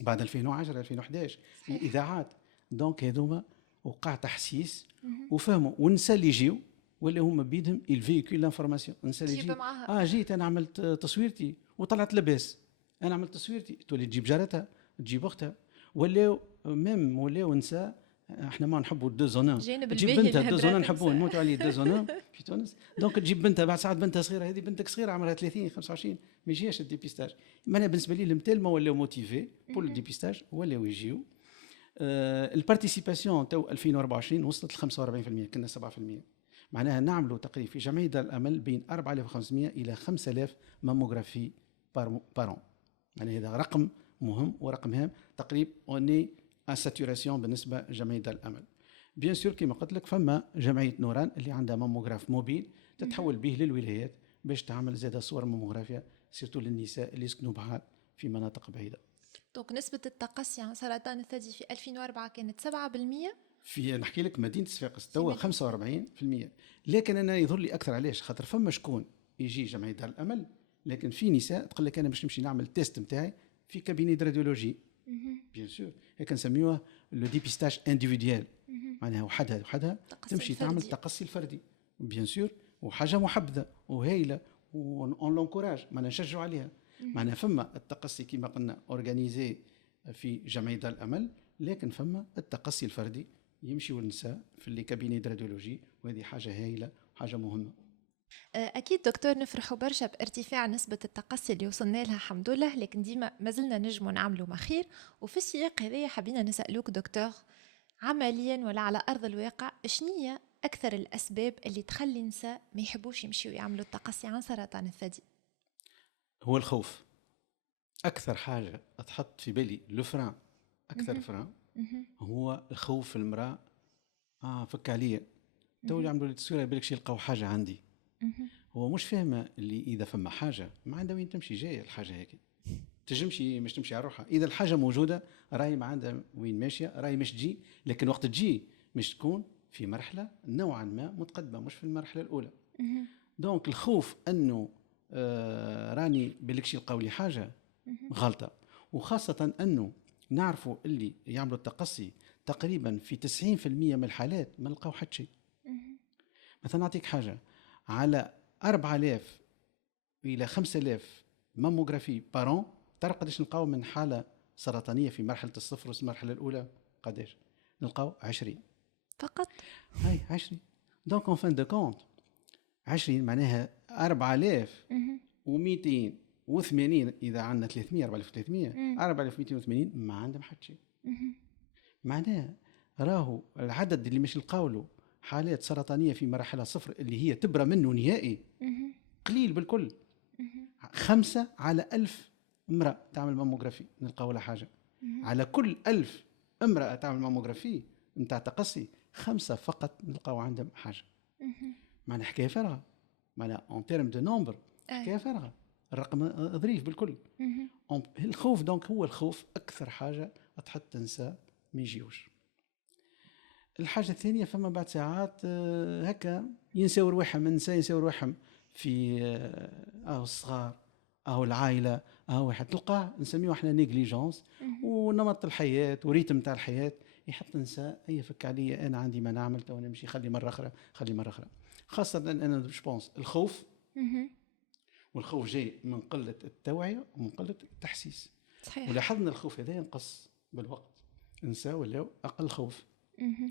بعد 2010 2011 الإذاعات، دونك هذوما وقع تحسيس وفهموا. والنساء اللي يجيو ولا هم بيدهم الفيكول لانفورماسيون. النساء اللي يجي جيت انا عملت تصويرتي وطلعت لاباس، انا عملت تصويرتي، تولي تجيب جارتها تجيب اختها. ولاو ميم ولاو نساء احنا ما نحبوا الدوزونا، تجيب بنتها الدوزونا نحبوا نموتوا عليه الدوزونا في تونس. دونك تجيب بنتها بعد ساعات بنتها صغيره، هذه بنتك صغيره عمرها 30 25 ما يجيش الديبيستاج. انا بالنسبه لي المتلمه ولاو موتيفي بول الديبيستاج ولاو يجيو. البارتيسيباسيون تو 2024 وصلت ل 45%، كنا 7%. معناها نعملوا تقريبا في جمعية دار الأمل بين 4500 إلى 5000 ماموغرافي بارون. يعني هذا رقم مهم ورقم هام. تقريبا اوني ان ساتوراسيون بالنسبة لجمعية دار الأمل. بيان سور كما قلت لك فما جمعية نوران اللي عندها ماموغراف موبيل تتحول به للولايات باش تعمل زادة صور ماموغرافيا سيرتو للنساء اللي يسكنوا بعاد في مناطق بعيدة. دونك نسبة التقصي عن سرطان الثدي في 2004 كانت 7%. في نحكي لك مدينة صفاقس توا 45%. لكن أنا يظهر لي أكثر. علاش؟ خاطر فما شكون يجي جمعية دار الأمل لكن في نساء تقول لك أنا باش نمشي نعمل تيست نتاعي في كابيني راديولوجي. بيان سور هيك نسميوه لو ديبيستاج انديفيديال، معناها وحدها تمشي تعمل التقصي الفردي. بيان سور وحاجة محبذة وهايلة وأون لونكوراج، ما نشجعوا عليها. معناها فما التقصي كما قلنا أورغانيزي في جمعية دار الأمل، لكن فما التقصي الفردي يمشيوا النساء في اللي كابيني راديولوجي، وهذه حاجة هايلة وحاجة مهمة. أكيد دكتور نفرحوا برشا بارتفاع نسبة التقصي اللي وصلنا لها الحمد لله، لكن ديما مازلنا نجموا نعملوا ما خير. وفي السياق هذا حبينا نسألوك دكتور، عمليا ولا على أرض الواقع شنية أكثر الأسباب اللي تخلي النساء ما يحبوش يمشيوا يعملوا التقصي عن سرطان الثدي؟ هو الخوف أكثر حاجة أتحط في بالي. لفران أكثر فران هو الخوف. المرأة فك عليا تو يعملوا لي تصويره يبالك شي يلقاو حاجه عندي. هو مش فاهمه اللي اذا فما حاجه ما عندها وين تمشي، جايه الحاجه هيك تجمشي مش تمشي على روحها. اذا الحاجه موجوده راهي ما عندها وين ماشيه، راهي مش تجي. لكن وقت تجي مش تكون في مرحله نوعا ما متقدمه، مش في المرحله الاولى. دونك الخوف انه راني بالك شي يلقاو لي حاجه غلطه. وخاصه انه نعرفوا اللي يعملوا التقصي تقريبا في 90% من الحالات ما نلقاو حتى شيء. مثلا نعطيك حاجة، على 4000 إلى 5000 ماموغرافي بارون ترى قداش نلقاو من حالة سرطانية في مرحلة الصفر والمرحلة الأولى؟ قداش نلقاو؟ 20 فقط. هاي 20. دونك اون فان دو كونت 20 معناها 4200 و80 اذا عندنا 300 4300 4280 ما عندهم حتى شيء. معناه راهو العدد اللي مش نلقاوله حالات سرطانيه في مراحلها صفر اللي هي تبرى منه نهائي قليل بالكل. 5 على 1000 امراه تعمل ماموغرافي نلقاو لها حاجه. على كل 1000 امراه تعمل ماموغرافي نتاع تقصي 5 فقط نلقاو عندهم حاجه. معناها حكايه فارغه، معناها اون تيرم دو نومبر حكايه فارغه، الرقم ظريف بالكل. الخوف دونك هو الخوف اكثر حاجه تحط النساء ما يجيوش. الحاجه الثانيه فما بعد ساعات هكا ينساو رواحهم من النساء، ينساو رواحهم في الصغار او العائله او واحد تلقاه نسميه احنا نيغليجونس ونمط الحياه وريتم تاع الحياه يحط النساء هي فك عليا انا عندي ما نعمل تو نمشي خلي مره اخرى خلي مره اخرى. خاصه انا بونس الخوف والخوف جاي من قله التوعيه ومن قله التحسيس. صحيح. ولاحظنا الخوف هذا ينقص بالوقت، النساء ولاو اقل خوف.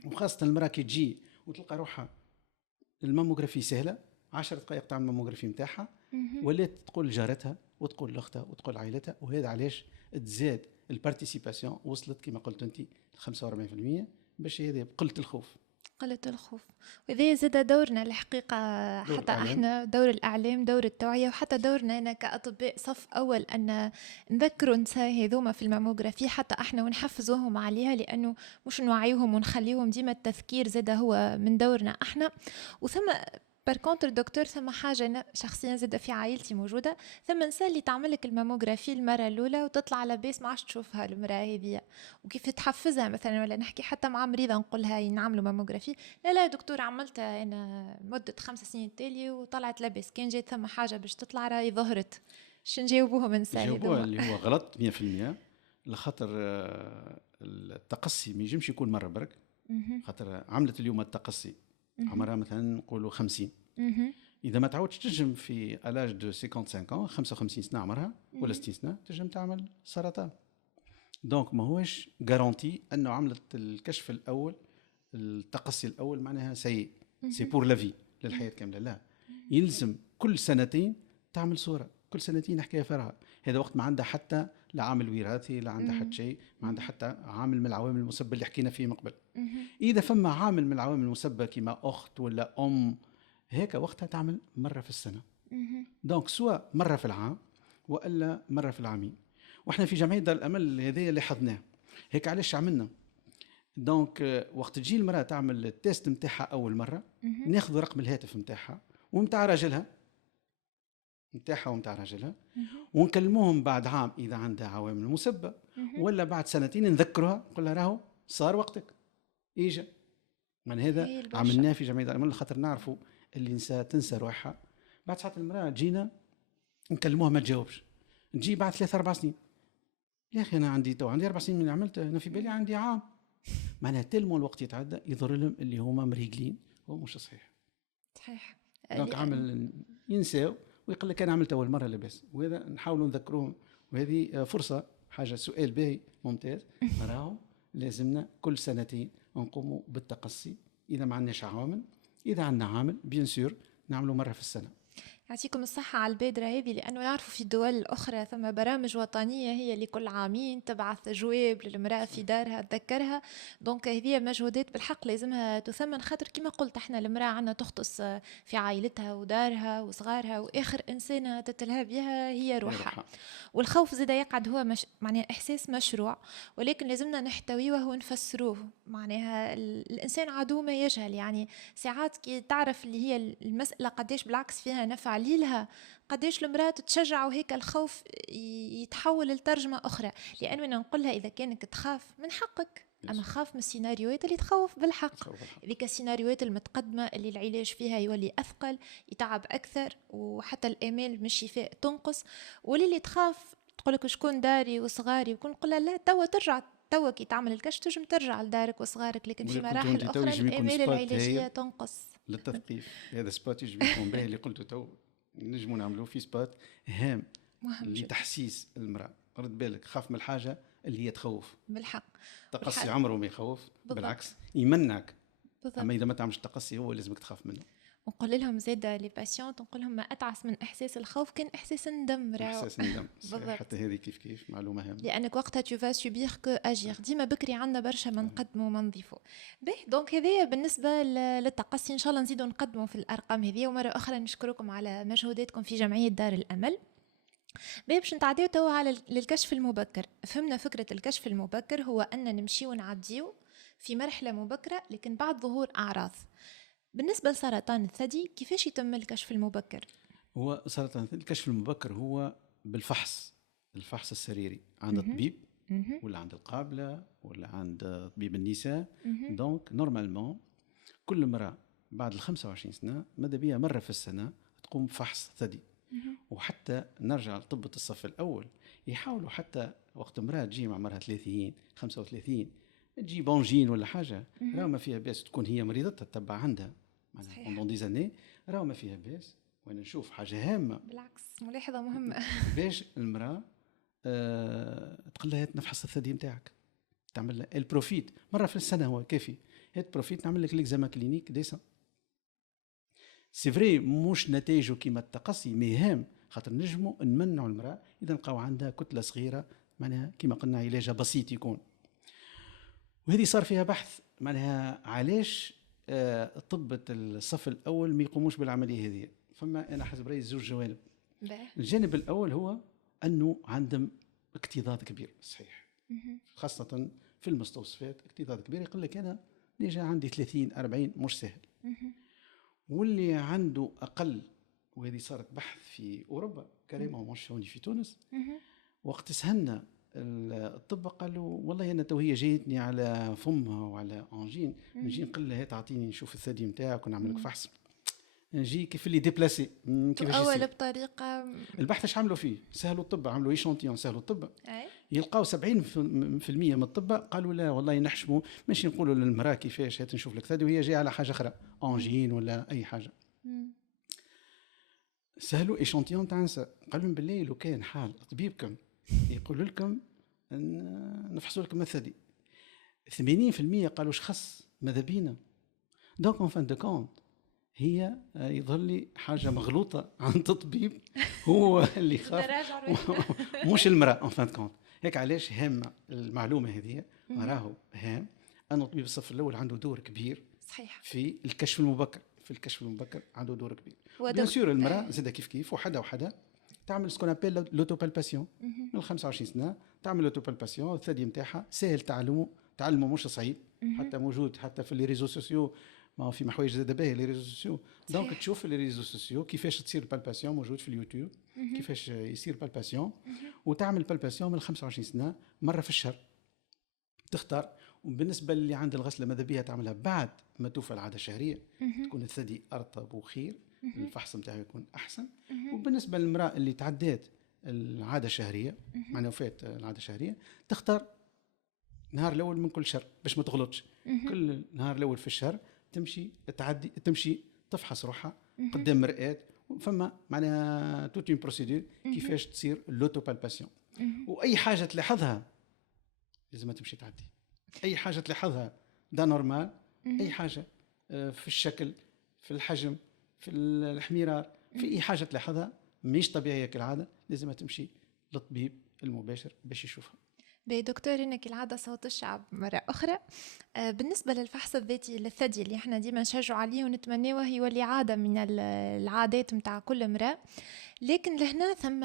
وخاصه المراه كي تجي وتلقى روحها الماموغرافي سهله 10 دقائق تعمل الماموغرافي نتاعها ولات تقول لجارتها وتقول لاختها وتقول عائلتها. وهذا علاش تزاد البارتيسيباسيون وصلت كما قلت انت 45% باش هذا بقله الخوف. قلة الخوف. وإذا زاد دورنا الحقيقة حتى احنا دور الإعلام دور التوعية وحتى دورنا أنا كأطباء صف أول أن نذكروا نساء هذوما في الماموغرافي حتى احنا ونحفزوهم عليها، لأنه مش نوعيهم ونخليهم ديما التذكير زاد هو من دورنا احنا. وثم باركونتر دكتور ثم حاجة أنا شخصيا زاد في عائلتي موجودة، ثم نساء اللي تعملك الماموغرافي المرة الأولى وتطلع لاباس ما عادش تشوفها المرأة هذه، وكيف تحفزها مثلا. ولا نحكي حتى مع مريضة نقولها ينعملوا ماموغرافي، لا دكتور عملتها أنا مدة 5 سنين التالي وطلعت لاباس، كان جات ثم حاجة باش تطلع راهي ظهرت. شن جاوبوهم النساء؟ جاوبوها اللي هو غلط 100%، لخاطر التقصي ما يجمش يكون مرة برك. خاطر عملت اليوم التقصي عمرها مثلا نقولوا 50، اذا ما تعودش تنجم في الاج دو 55 55 سنه عمرها ولا 60 سنه تنجم تعمل سرطان. دونك ما هوش غارانتي انه عملت الكشف الاول التقصي الاول معناها سي بور لا في للحياه كامله. لا، يلزم كل سنتين تعمل صوره، كل سنتين حكايه فارغه. هذا وقت ما عندها حتى لا عامل وراثي لا عندها حتى شيء، ما عندها حتى عامل من العوامل المسببه اللي حكينا فيه من قبل. اذا فما عامل من العوامل المسببه كما اخت ولا هيك وقتها تعمل مره في السنه. دونك سواء مره في العام والا مره في العامين. واحنا في جمعيه دار الامل هذه اللي حضناه هيك. علاش عملنا؟ دونك وقت تجي المراه تعمل التيست نتاعها اول مره ناخذ رقم الهاتف نتاعها ومتاع راجلها نتاعها ومتاع راجلها ونكلموهم بعد عام اذا عندها عوامل مسببه ولا بعد سنتين نذكرها نقول لها راهو صار وقتك اجا. من هذا عملناه في جمعيه دار الامل خاطر نعرفوا اللي تنسى روحها. بعد ساعه المراه جينا نكلموها ما تجاوبش، نجي بعد 3-4 سنين يا اخي انا عندي 4 سنين من عملت انا في بالي عندي عام. معناها تلمو الوقت يتعدى يضر لهم اللي هما مريقلين هو مش صحيح. صحيح. دونك عمل ينساو ويقول لك انا عملت اول مره لاباس. وهذا نحاولوا نذكروهم، وهذه فرصه حاجه سؤال باهي ممتاز. راهو لازمنا كل سنتين نقوموا بالتقصي اذا ما عندناش عوامل. اذا عندنا عامل بيان سور نعملوا مره في السنه. يعطيكم الصحة على البادرة هذه، لأنه نعرفوا في الدول الأخرى ثم برامج وطنية هي لكل عامين تبعث جواب للمرأة في دارها تذكرها. دونك هذه مجهودات بالحق لازمها تثمن، خاطر كما قلت احنا المرأة عنا تختص في عائلتها ودارها وصغارها، وآخر إنسانة تتلهى بها هي روحها. والخوف زاد يقعد هو معناها إحساس مشروع، ولكن لازمنا نحتويه ونفسروه. معناها الإنسان عدو ما يجهل. يعني ساعات كي تعرف اللي هي المسألة قديش بالعكس فيها نفع ليلها، قديش المرأة تتشجع وهيك الخوف يتحول لترجمة أخرى. لأنه نقولها إذا كانك تخاف من حقك، أما خاف من السيناريوهات اللي تخوف بالحق. ذيك السيناريوهات المتقدمة اللي العلاج فيها يولي أثقل يتعب أكثر وحتى الآمال من الشفاء تنقص. واللي تخاف تقولك شكون داري وصغاري وكون نقولها لا توا ترجع، توا كي تعمل الكشف تنجم ترجع لدارك وصغارك، لكن في مراحل أخرى الآمال العلاجية تنقص. للتثقيف هذا سبوت يجيكم به اللي قلته تو نجموا نعملوه في سبوت هام لتحسيس المرأة. رد بالك خاف من الحاجة اللي هي تخوف بالحق. تقصي عمره ما يخوف بالعكس يمنعك. أما إذا ما تعملش تقصي هو لازمك تخاف منه. ونقول لهم زاده لي باسيونت، نقول لهم ما اتعس من احساس الخوف كان احساس الندم. احساس الندم بالضبط. حتى هذه كيف معلومه هامه، لانك وقتها tu vas subir que agir. ديما بكري عندنا برشا ما نقدموا وما نضيفوا. باهي دونك هذايا بالنسبه للتقصي. ان شاء الله نزيدوا نقدموا في الارقام هذه. ومره اخرى نشكركم على مجهوداتكم في جمعيه دار الامل. باش نتعديو توا على للكشف المبكر. فهمنا فكره الكشف المبكر هو ان نمشي ونعديو في مرحله مبكره لكن بعد ظهور اعراض. بالنسبه لسرطان الثدي كيفاش يتم الكشف المبكر؟ هو سرطان الكشف المبكر هو بالفحص، الفحص السريري عند الطبيب ولا عند القابلة ولا عند طبيب النساء. دونك نورمالمون كل امرأة بعد 25 سنة ماذا بيها مرة في السنة تقوم بفحص ثدي. وحتى نرجع لطبة الصف الأول يحاولوا حتى وقت امرأة تجي مع عمرها 30 35 تجي بونجين ولا حاجة، راهو ما فيها باس تكون هي مريضة تتبع عندها pendant des années، راهو ما فيها باس. وانا نشوف حاجة هامة بالعكس ملاحظة مهمة باش المرأة تقول لها نفحص الثدي نتاعك، تعمل لها البروفيت مرة في السنة هو كافي. هات بروفيت نعمل لك ليكزامان كلينيك ديسا. سي فري مش نتائجه كيما التقصي مهم، خاطر نجموا نمنعوا المرأة إذا نلقاو عندها كتلة صغيرة معناها كيما قلنا علاجها بسيط يكون. وهذه صار فيها بحث معناها علاش طبة الصف الأول ما يقوموش بالعملية هذه. فما أنا حسب رأيي زوج جوانب. الجانب الأول هو أنه عندهم اكتظاظ كبير صحيح، خاصة في المستوصفات اكتظاظ كبير. يقول لك أنا نيجا عندي 30 40 مش سهل. واللي عنده أقل، وهذه صارت بحث في أوروبا كريمة مش هوني في تونس، وقت سهلنا الطب قالوا والله أنا توهية جايتني على فمها وعلى أنجين، نجي نقول لها تعطيني نشوف الثدي نتاعك ونعمل لك فحص، نجي كيف اللي ديبلاسي كيفاش أول بطريقة. البحث ايش عملوا فيه؟ سهلوا الطب، عملوا ايشانتيون سهلوا الطب، يلقاو 70% من الطب قالوا لا والله نحشموا ماشي نقولوا للمراه كيفاش هات نشوف لك ثدي وهي جايه على حاجه اخرى انجين ولا اي حاجه. سهلوا ايشانتيون تاع نساء، قالوا لهم بالله لو كان حال طبيبكم يقول لكم نفحصوا لكم الثدي 80% قالوا شخص ماذا بينا. دونك اون فان دو كونت هي يظهر لي حاجه مغلوطه عند الطبيب هو اللي خاف مش المراه اون فان كونت. هيك علاش هامه المعلومه هذه، راهو هام ان الطبيب الصف الاول عنده دور كبير صحيح في الكشف المبكر. في الكشف المبكر عنده دور كبير. بيان سور المراه زاد كيف وحده تعمل سكون ابيل لوتوبالباسيون من 25 سنه، تعمل لوتوبالباسيون الثدي نتاعها سهل تعلمه مش صعيب، حتى موجود حتى في لي ريزو سوسيو، ما في محوايج زاد باهي لي ريزو سوسيو. دونك تشوف لي ريزو سوسيو كيفاش تصير البالباسيون، موجود في اليوتيوب كيفاش يصير بالباسيون، وتعمل بالباسيون من 25 سنه مره في الشهر تختار. وبالنسبه اللي عند الغسله ماذا بيها تعملها بعد ما توفى العاده الشهريه، تكون الثدي ارطب وخير، الفحص نتاعو يكون احسن. وبالنسبه للمراه اللي تعدات العاده الشهريه معناها وفات العاده الشهريه، تختار نهار الاول من كل شهر باش ما تغلطش. كل نهار الاول في الشهر تمشي تفحص روحها قدام مرآة، فما معناها توت اون بروسيدور كيفاش تصير لوتو بالباسيون. واي حاجه تلاحظها لازم تمشي تعدي، اي حاجه تلاحظها ده نورمال، اي حاجه في الشكل في الحجم في الاحمرار في اي حاجه تلاحظها مش طبيعيه كالعاده لازم تمشي للطبيب المباشر باش يشوفها. دكتور انك العاده صوت الشعب مره اخرى. بالنسبه للفحص الذاتي للثدي اللي احنا ديما نشجعوا عليه ونتمناه يولي عاده من العادات متاع كل امراه، لكن لهنا ثم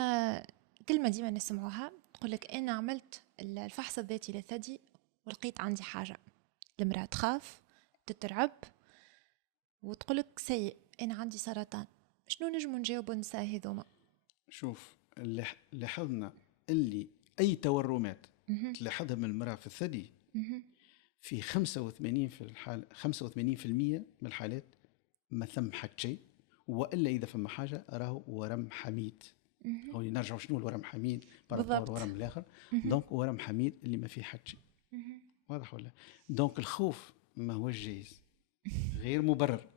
كلمه ديما نسمعوها تقول لك انا عملت الفحص الذاتي للثدي ولقيت عندي حاجه. المراه تخاف تترعب وتقول لك سيء انا عندي سرطان. شنو نجموا نجاوبوا النساء هذوما؟ شوف لاحظنا اللي اي تورمات تلاحظها من المراه في الثدي في 85% من الحالات ما ثم حد شيء، والا اذا فما حاجه راهو ورم حميد. هو نرجعوا شنو الورم حميد بارابور ورم الاخر. دونك ورم حميد اللي ما فيه حد شيء، واضح ولا؟ دونك الخوف ما هو جايز غير مبرر،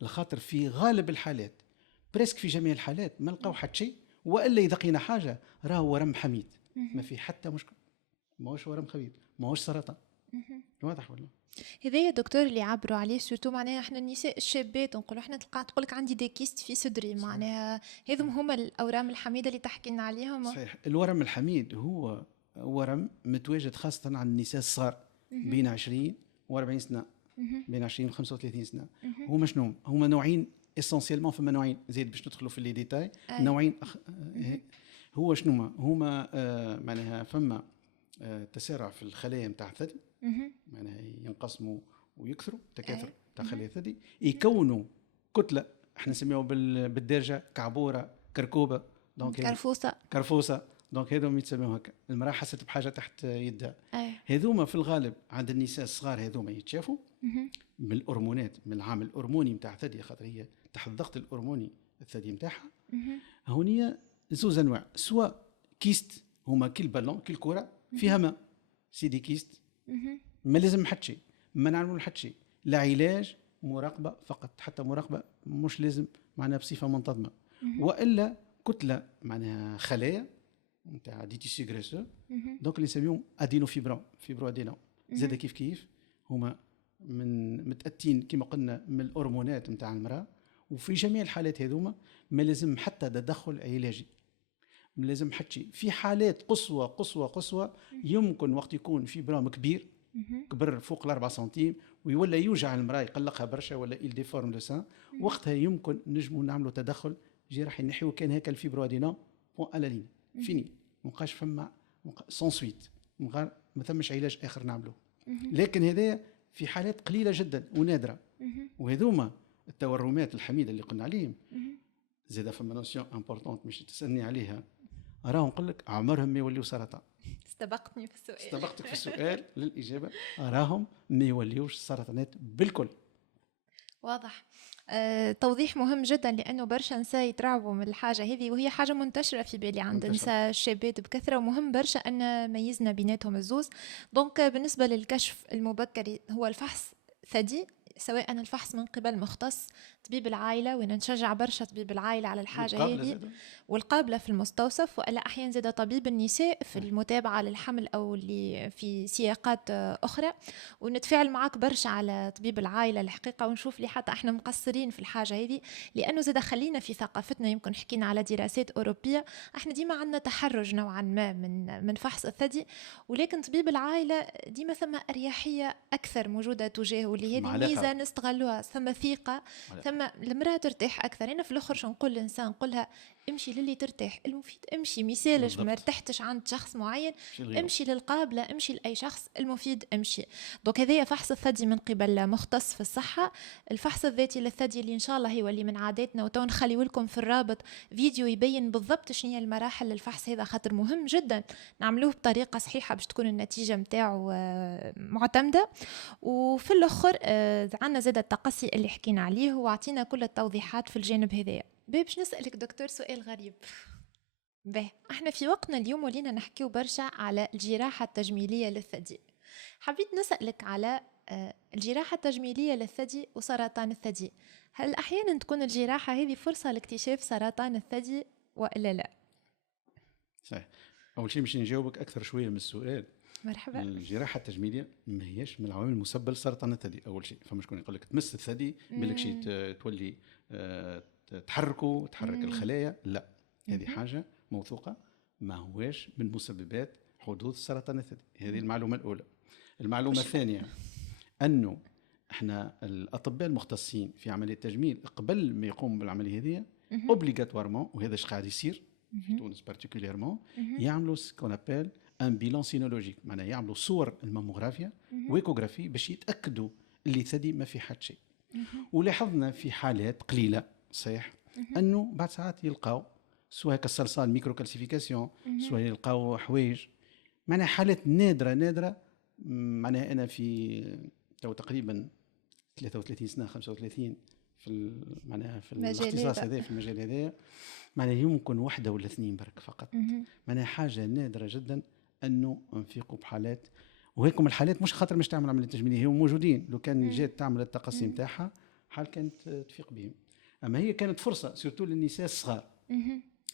لخاطر في غالب الحالات بريسك في جميع الحالات ما نلقاو حد شيء، والا اذا لقينا حاجه راهو ورم حميد ما في حتى مشكل، ماهوش ورم خبيث ماهوش سرطان. واضح ولا؟ هذايا دكتور اللي يعبروا عليه سورتو معناها احنا النساء الشابات نقولوا احنا تقول لك عندي دي كيست في صدري، معناها هذم هما الاورام الحميده اللي تحكي لنا عليهم. صحيح. الورم الحميد هو ورم متواجد خاصه عند النساء الصغار بين 20 و40 سنه، بين 20 و 35 سنه. هما شنو هما؟ نوعين اسونسيلمون، فما نوعين زيد باش ندخلوا في لي ديتاي. نوعين هو شنو هما؟ معناها فما تسارع في الخلايا نتاع الثدي، معناها ينقسموا ويكثروا، تكاثر تاع خلايا الثدي، يكونوا كتله احنا نسميوها بالدارجه كعبوره، كركوبه، دونك كرفوسه. دونك هذوما يتسموا هكا. المراه حست بحاجه تحت يدها. هذوما في الغالب عند النساء الصغار هذوما يتشافوا من الهرمونات، من العامل الهرموني نتاع الثدي، خاطر هي تحت الضغط الهرموني الثدي نتاعها. هونية زوز انواع، سواء كيست هما كي البالون كي الكره فيها ماء، سيدي كيست ما لازم حد شيء، ما نعملوا حد شيء، لا علاج، مراقبه فقط، حتى مراقبه مش لازم معناها بصفه منتظمه، والا كتله معناها خلايا نتاع دي تيسي غريسو، دونك اللي نسميهم ادينو فيبرو ادينو. زاد كيف هما من متاتين كما قلنا من الهرمونات نتاع المراه. وفي جميع الحالات هذوما ما لازم حتى تدخل علاجي، ما لازم حتى شيء. في حالات قصوى يمكن وقت يكون في برام كبر فوق ال4 سنتيم ويولى يوجع المراه يقلقها برشا، ولا il déforme le sein، وقتها يمكن نجموا نعملوا تدخل جراحي نحيو كان هكا الفيبرو ادينو بون على لين فيني، ما بقاش فما سون سويت، ما ثمش علاج اخر نعملوه. لكن هذا في حالات قليله جدا ونادره. وهذوما التورمات الحميده اللي قلنا عليهم زاد فما نوسيون امبورطونت مش تسالني عليها، راهم نقول لك عمرهم ما يوليو سرطان. استبقتك في السؤال للاجابه، راهم ما يوليوش سرطانات بالكل. واضح. توضيح مهم جدا، لانه برشا نساء يترعبوا من الحاجه هذه، وهي حاجه منتشره في بالي عند النساء الشابات بكثره، ومهم برشا ان ميزنا بيناتهم الزوز. دونك بالنسبه للكشف المبكر هو الفحص ثدي، سواء الفحص من قبل مختص طبيب العائله، وين نشجع برشا طبيب العائله على الحاجه هذه، والقابله في المستوصف، والا احيانا زاد طبيب النساء في المتابعه للحمل او اللي في سياقات اخرى. ونتفاعل معاك برشا على طبيب العائله الحقيقه، ونشوف لي حتى احنا مقصرين في الحاجه هذه، لانه زاد خلينا في ثقافتنا. يمكن حكينا على دراسات اوروبيه، احنا ديما عندنا تحرج نوعا ما من فحص الثدي، ولكن طبيب العائله ديما ثم اريحيه اكثر موجوده تجاهه، واللي هذه ميزه نستغلوها. ثم ثقه، ثم المراه ترتاح اكثر. انا في الاخر شو نقول للانسان؟ نقولها امشي للي ترتاح، المفيد امشي، مثالش ما ارتحتش عند شخص معين امشي للقابله، امشي لاي شخص، المفيد امشي. دونك هذايا فحص الثدي من قبل مختص في الصحه. الفحص الذاتي للثدي اللي ان شاء الله يولي من عاداتنا، وتو نخليو لكم في الرابط فيديو يبين بالضبط شنو هي المراحل للفحص هذا، خاطر مهم جدا نعملوه بطريقه صحيحه باش تكون النتيجه نتاعو معتمده. وفي الاخر عندنا زاد التقصي اللي حكينا عليه، وعطينا كل التوضيحات في الجانب هذايا. باش نسألك دكتور سؤال غريب. احنا في وقتنا اليوم ولينا نحكيو برشا على الجراحة التجميلية للثدي. حبيت نسألك على الجراحة التجميلية للثدي وسرطان الثدي. هل أحيانا تكون الجراحة هذه فرصة لاكتشاف سرطان الثدي وإلا لا؟ صحيح. أول شيء مش نجاوبك أكثر شوية من السؤال. مرحبا. الجراحة التجميلية ما هيش من العوامل المسببة لسرطان الثدي. أول شيء فما شكون يقول لك تمس الثدي بالك شيء تولي تحرك الخلايا، لا، هذه حاجة موثوقة ما هواش من مسببات حدوث سرطان الثدي. هذه المعلومة الأولى. المعلومة الثانية أنه احنا الأطباء المختصين في عملية التجميل قبل ما يقوموا بالعملية هذه اوبليغاتوارمون، وهذا ايش قاعد يصير في تونس بارتيكوليرمون، يعملوا سكون ابل ان بيلان سينولوجيك، معناها يعملوا صور الماموغرافيا وإيكوغرافي باش يتأكدوا اللي ثدي ما في حد شيء. ولاحظنا في حالات قليلة صحيح أنه بعد ساعات يلقاو سواء كالصلصال ميكرو كالسيفيكاسيون، سواء يلقاو حوايج، معناها حالات نادرة. معناها أنا في تقريبا 33 سنة 35 في معناها في الاختصاص هذا، في المجال هذا، معناها يمكن واحدة ولا اثنين برك فقط. معناها حاجة نادرة جدا أنه نفيقوا بحالات، وهيكم الحالات مش خاطر مش تعمل عملية تجميلية، هم موجودين. لو كان جات تعمل التقصي نتاعها حال كانت تفيق بهم. أما هي كانت فرصة سورتو للنساء الصغار،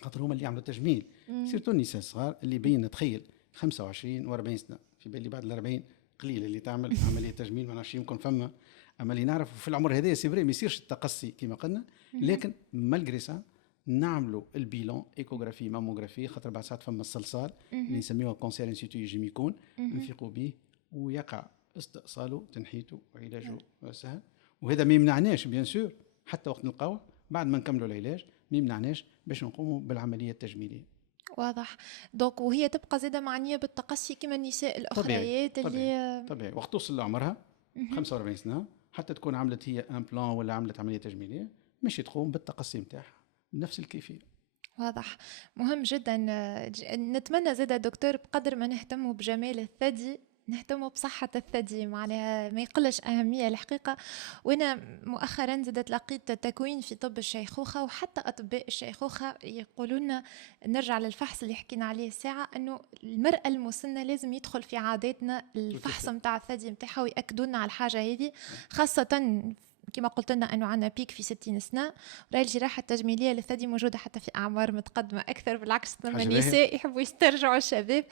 خاطر هما اللي يعملوا تجميل، سورتو النساء الصغار اللي بين تخيل 25 و40 سنة، في بالي بعد ال40 قليله اللي تعمل عمليه تجميل، ما نعرفش يمكن فما، اما اللي نعرف في العمر هذا سي فري ما يصيرش التقصي كما قلنا، لكن مالغري سا نعملوا البيلون ايكوغرافي ماموغرافي، خاطر بعد ساعات فما الصلصال اللي نسميوها كونسير انسيتو يجي يكون نثقوا به ويقع استئصاله تنحيته وعلاجه سهل. وهذا ما يمنعناش بيان سور حتى وقت نلقاوه بعد ما نكملوا العلاج ما يمنعناش باش نقوموا بالعمليه التجميليه. واضح. دونك وهي تبقى زاده معنيه بالتقصي كما النساء الاخريات اللي طبيعي وقت توصل لعمرها 45 سنه حتى تكون عملت هي ان بلان ولا عملت عمليه تجميليه مش تقوم بالتقصي نتاعها بنفس الكيفيه. واضح. مهم جدا. نتمنى زاده دكتور بقدر ما نهتموا بجمال الثدي نهتموا بصحة الثدي، معناها ما يقلش أهمية الحقيقة. وأنا مؤخرا زدت لقيت تكوين في طب الشيخوخة وحتى أطباء الشيخوخة يقولون نرجع للفحص اللي حكينا عليه الساعة أنه المرأة المسنة لازم يدخل في عاداتنا الفحص متاع الثدي متاعها ويأكدونا على الحاجة هذه، خاصة كما قلت لنا أنه عندنا بيك في 60 سنة، وراي الجراحة التجميلية للثدي موجودة حتى في أعمار متقدمة أكثر، بالعكس لما النساء يحبوا يسترجعوا الشباب.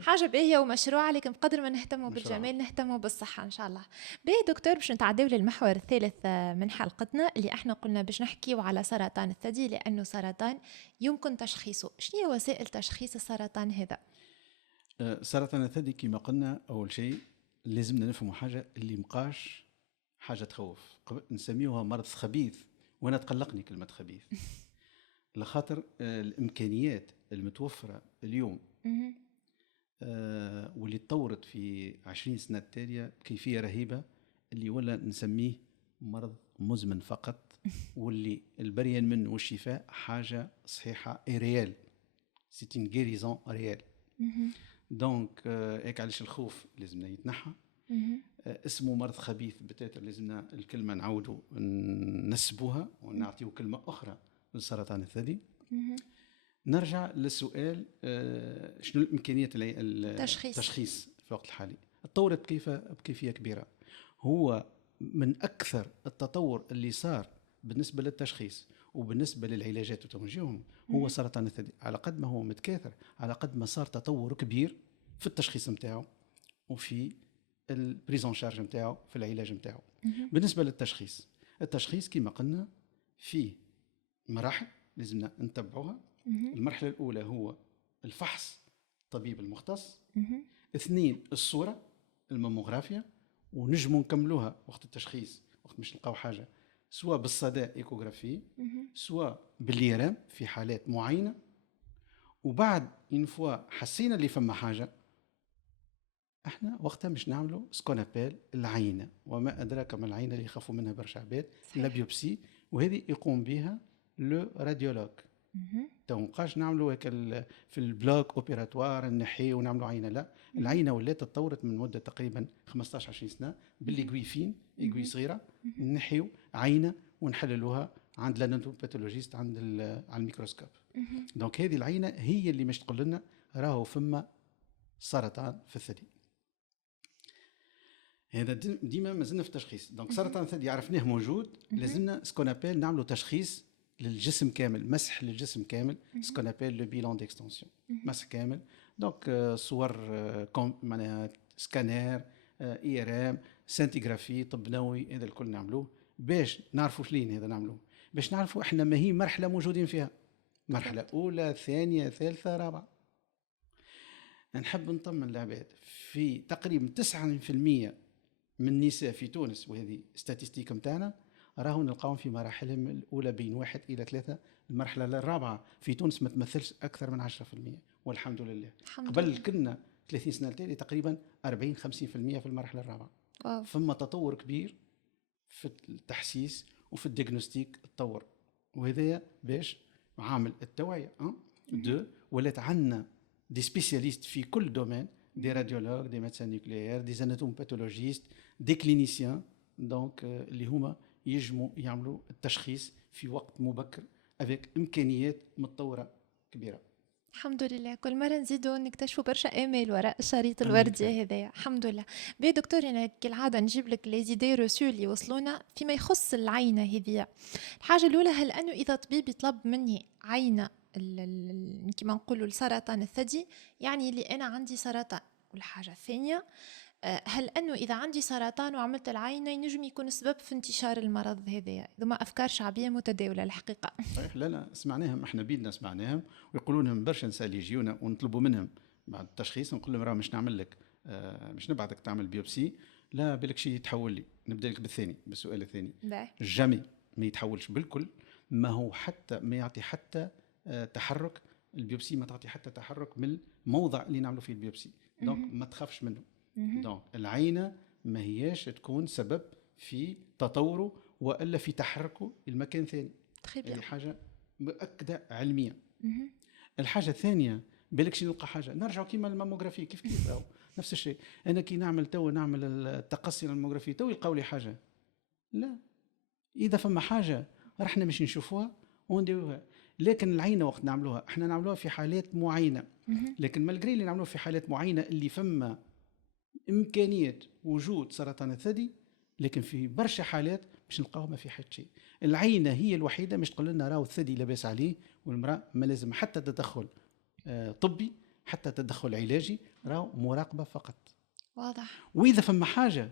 حاجة باهية ومشروعة، لكن بقدر ما نهتموا بالجمال نهتموا بالصحة إن شاء الله. باهي دكتور، باش نتعداو للمحور الثالث من حلقتنا اللي احنا قلنا باش نحكيو على سرطان الثدي، لأنه سرطان يمكن تشخيصه. شنو هي وسائل تشخيص السرطان هذا؟ سرطان الثدي كما قلنا أول شيء لازمنا نفهموا حاجة اللي مقاش حاجة تخوف، نسميوها مرض خبيث، وانا تقلقني كلمة خبيث لخاطر الامكانيات المتوفرة اليوم واللي تطورت في 20 سنة التالية كيفية رهيبة، اللي ولا نسميه مرض مزمن فقط واللي البريان منه والشفاء حاجة صحيحة ريال، سيتين غيريزون ريال. دونك هيك علاش الخوف لازمنا يتنحى. اسمه مرض خبيث بتاتا لازمنا الكلمة نعودوا نسبوها ونعطيه كلمة أخرى لسرطان الثدي. نرجع للسؤال شنو الإمكانيات التشخيص في الوقت الحالي؟ تطورت بكيفية كبيرة، هو من أكثر التطور اللي صار بالنسبة للتشخيص وبالنسبة للعلاجات وتوجيههم هو سرطان الثدي. على قد ما هو متكاثر على قد ما صار تطور كبير في التشخيص متاعه وفي البريزون شارج نتاعو في العلاج نتاعو. بالنسبه للتشخيص، التشخيص كما قلنا فيه مراحل لازمنا نتبعوها. المرحله الاولى هو الفحص الطبيب المختص. 2 الصوره الماموغرافيا، ونجموا نكملوها وقت التشخيص وقت مش نلقاو حاجه سواء بالصدى ايكوغرافي سواء بالليرام في حالات معينه. وبعد ينفوا حسينا اللي فما حاجه احنا وقتها مش نعملوا سكونابيل العينه، وما ادراك ما العينه اللي يخافوا منها برشا عباد، لا بيوبسي، وهذه يقوم بها لو راديولوج. تو مابقاش نعملوا هيك في البلوك اوبيراتوار نحيو ونعملوا عينه، لا العينه ولات تطورت من مده تقريبا 15 20 سنه باللي فين ايغوي صغيره نحيو عينه ونحللوها عند لاناتوباثولوجيست على الميكروسكوب. دونك هذه العينه هي اللي مش تقول لنا راهو فما سرطان في الثدي. هذا ديما مازلنا في التشخيص. دونك سرطان الثدي عرفناه موجود، لازمنا سكونابيل نعملوا تشخيص للجسم كامل، مسح للجسم كامل، سكونابيل لو بيلون ديكستنسيون، مسح كامل. دونك صور معناها سكانير اي ار ام سنتيغرافي طب نووي، هذا الكل نعملوه باش نعرفوا شلين هذا نعملوه باش نعرفوا احنا ما هي مرحله موجودين فيها، مرحله اولى ثانيه ثالثه رابعه. نحب نطمن العباد في تقريبا 90% من النساء في تونس، وهذه ستاتستيك متاعنا، راهو نلقاهم في مراحلهم الأولى بين 1 إلى 3. المرحلة الرابعة في تونس ما تمثلش أكثر من 10%، والحمد لله. قبل كنا 30 سنة التالي تقريبا 40-50% في المرحلة الرابعة. ثم تطور كبير في التحسيس وفي الديagnostic التطور، وهذا باش عامل التوعية. 2 ولات عندنا دي سبيسياليست في كل دومين، des radiologues, des médecins nucléaires, des anatomopathologistes, des cliniciens. donc اللي هما يجموا يعملوا التشخيص في وقت مبكر avec إمكانيات متطورة كبيرة. الحمد لله، كل مرة نزيدوا نكتشفوا برشا آمال وراء الشريط الوردي هذايا. الحمد لله. بي دكتور، أنا كالعادة نجيب لك لي زيدي روسو اللي وصلونا فيما يخص العينة هذه. الحاجة الأولى، هل أنه إذا طبيب يطلب مني عينة كما نقولوا السرطان الثدي يعني اللي أنا عندي سرطان؟ والحاجة الثانية، هل أنه إذا عندي سرطان وعملت العينة ينجم يكون سبب في انتشار المرض هذا؟ ذوما أفكار شعبية متداولة الحقيقة. صحيح. لا سمعناهم، احنا بيدنا سمعناهم، ويقولون لهم برشا نسال يجيونا ونطلبوا منهم بعد التشخيص، نقول لهم راه مش نعمل لك مش نبعثك تعمل بيوبسي، لا بالك شيء يتحول لي، نبدا لك بالثاني، بالسؤال الثاني. جامي ما يتحولش بالكل، ما هو حتى ما يعطي حتى تحرك. البيوبسي ما تعطي حتى تحرك من الموضع اللي نعملوا فيه البيوبسي، دونك ما تخافش منه. دونك العينة ما هياش تكون سبب في تطوره والا في تحركه المكان ثاني. هذه حاجه مؤكده علميا. الحاجه الثانيه بالك شي نلقى حاجه نرجعوا كيما الماموغرافي، كيف نفس الشيء. انا كي نعمل التقصي الماموغرافي تو يلقاو لي حاجه، لا، اذا فما حاجه رحنا مش نشوفوها ونديروها. لكن العينه وقت نعملوها احنا نعملوها في حالات معينه، لكن مالغري اللي نعملوها في حالات معينه اللي فما امكانيه وجود سرطان الثدي، لكن في برشا حالات مش نلقاوها ما في حتى شيء. العينه هي الوحيده مش تقول لنا راهو الثدي لاباس عليه، والمراه ما لازم حتى تدخل طبي، حتى تدخل علاجي، راهو مراقبه فقط. واضح. واذا فما حاجه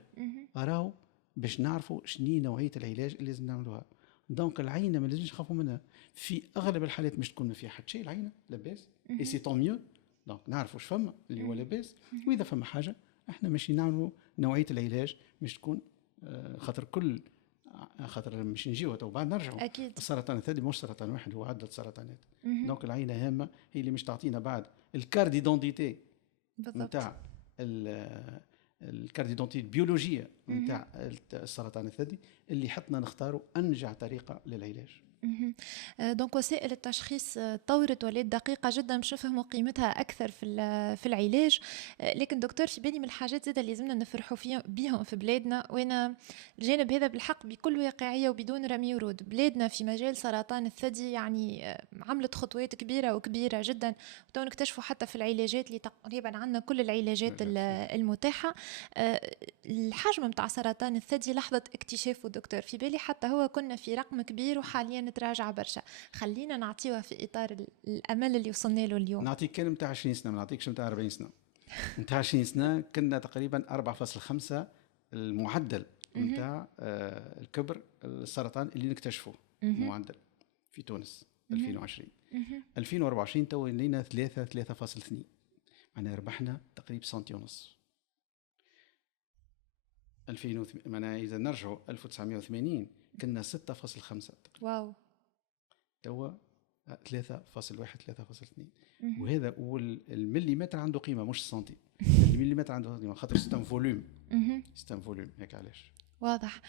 راهو باش نعرفوا شنو نوعيه العلاج اللي لازم نعملوها. دونك العينه ما لازمش نخافوا منها، في اغلب الحالات مش تكون ما فيها حتى شيء، العينه لاباس اي سي طون ميو. دونك نعرفوا واش فما اللي هو لاباس، واذا فما حاجه احنا ماشي نعملوا نوعيه العلاج مش تكون خاطر مش نجيو تو بعد نرجعوا. أكيد. السرطان الثدي مش سرطان واحد، هو عدة سرطانات. دونك العينه هامه، هي اللي مش تعطينا بعد الكارد ديدونتيتي نتاع الكارد ديدونتيتي البيولوجيه نتاع السرطان الثدي، اللي حطنا نختاروا انجع طريقه للعلاج. دونك وسائل التشخيص طورت ولات دقيقة جدا باش نفهموا قيمتها أكثر في العلاج. لكن دكتور، في بالي من الحاجات زيادة اللي لازمنا نفرحوا بيهم في بلادنا، وأنا الجانب هذا بالحق بكل واقعية وبدون رمي ورود. بلادنا في مجال سرطان الثدي يعني عملت خطوات كبيرة وكبيرة جدا، وتو نكتشفوا حتى في العلاجات اللي تقريبا عندنا كل العلاجات المتاحة. الحجم متاع سرطان الثدي لحظة اكتشافه دكتور في بالي حتى هو كنا في رقم كبير، وحاليا نتراجع برشا. خلينا نعطيوها في إطار الأمل اللي وصلنا له اليوم. نعطيك كان متاع 20 سنة، ما نعطيكش متاع 40 سنة. متاع 20 سنة كنا تقريبا 4.5 المعدل متاع الكبر السرطان اللي نكتشفه معدل في تونس 2020. 2024 تو لينا 3.2، معناها ربحنا تقريبا سنتي ونص. 2000 معناها إذا نرجعوا 1980 كنا 6.5. واو. توا 3.1 3.2. وهذا والمليمتر عنده قيمه مش السنتي. المليمتر عنده قيمه خاطر سيستم فوليوم. سيستم فوليوم هيك علاش. واضح.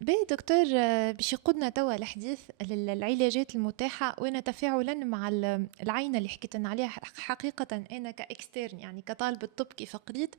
باهي دكتور، باش يقودنا توا الحديث للعلاجات المتاحه، وانا تفاعلا مع العينه اللي حكيت لنا عليها. حقيقه انا كاكسترن يعني كطالب الطب كيف قريت،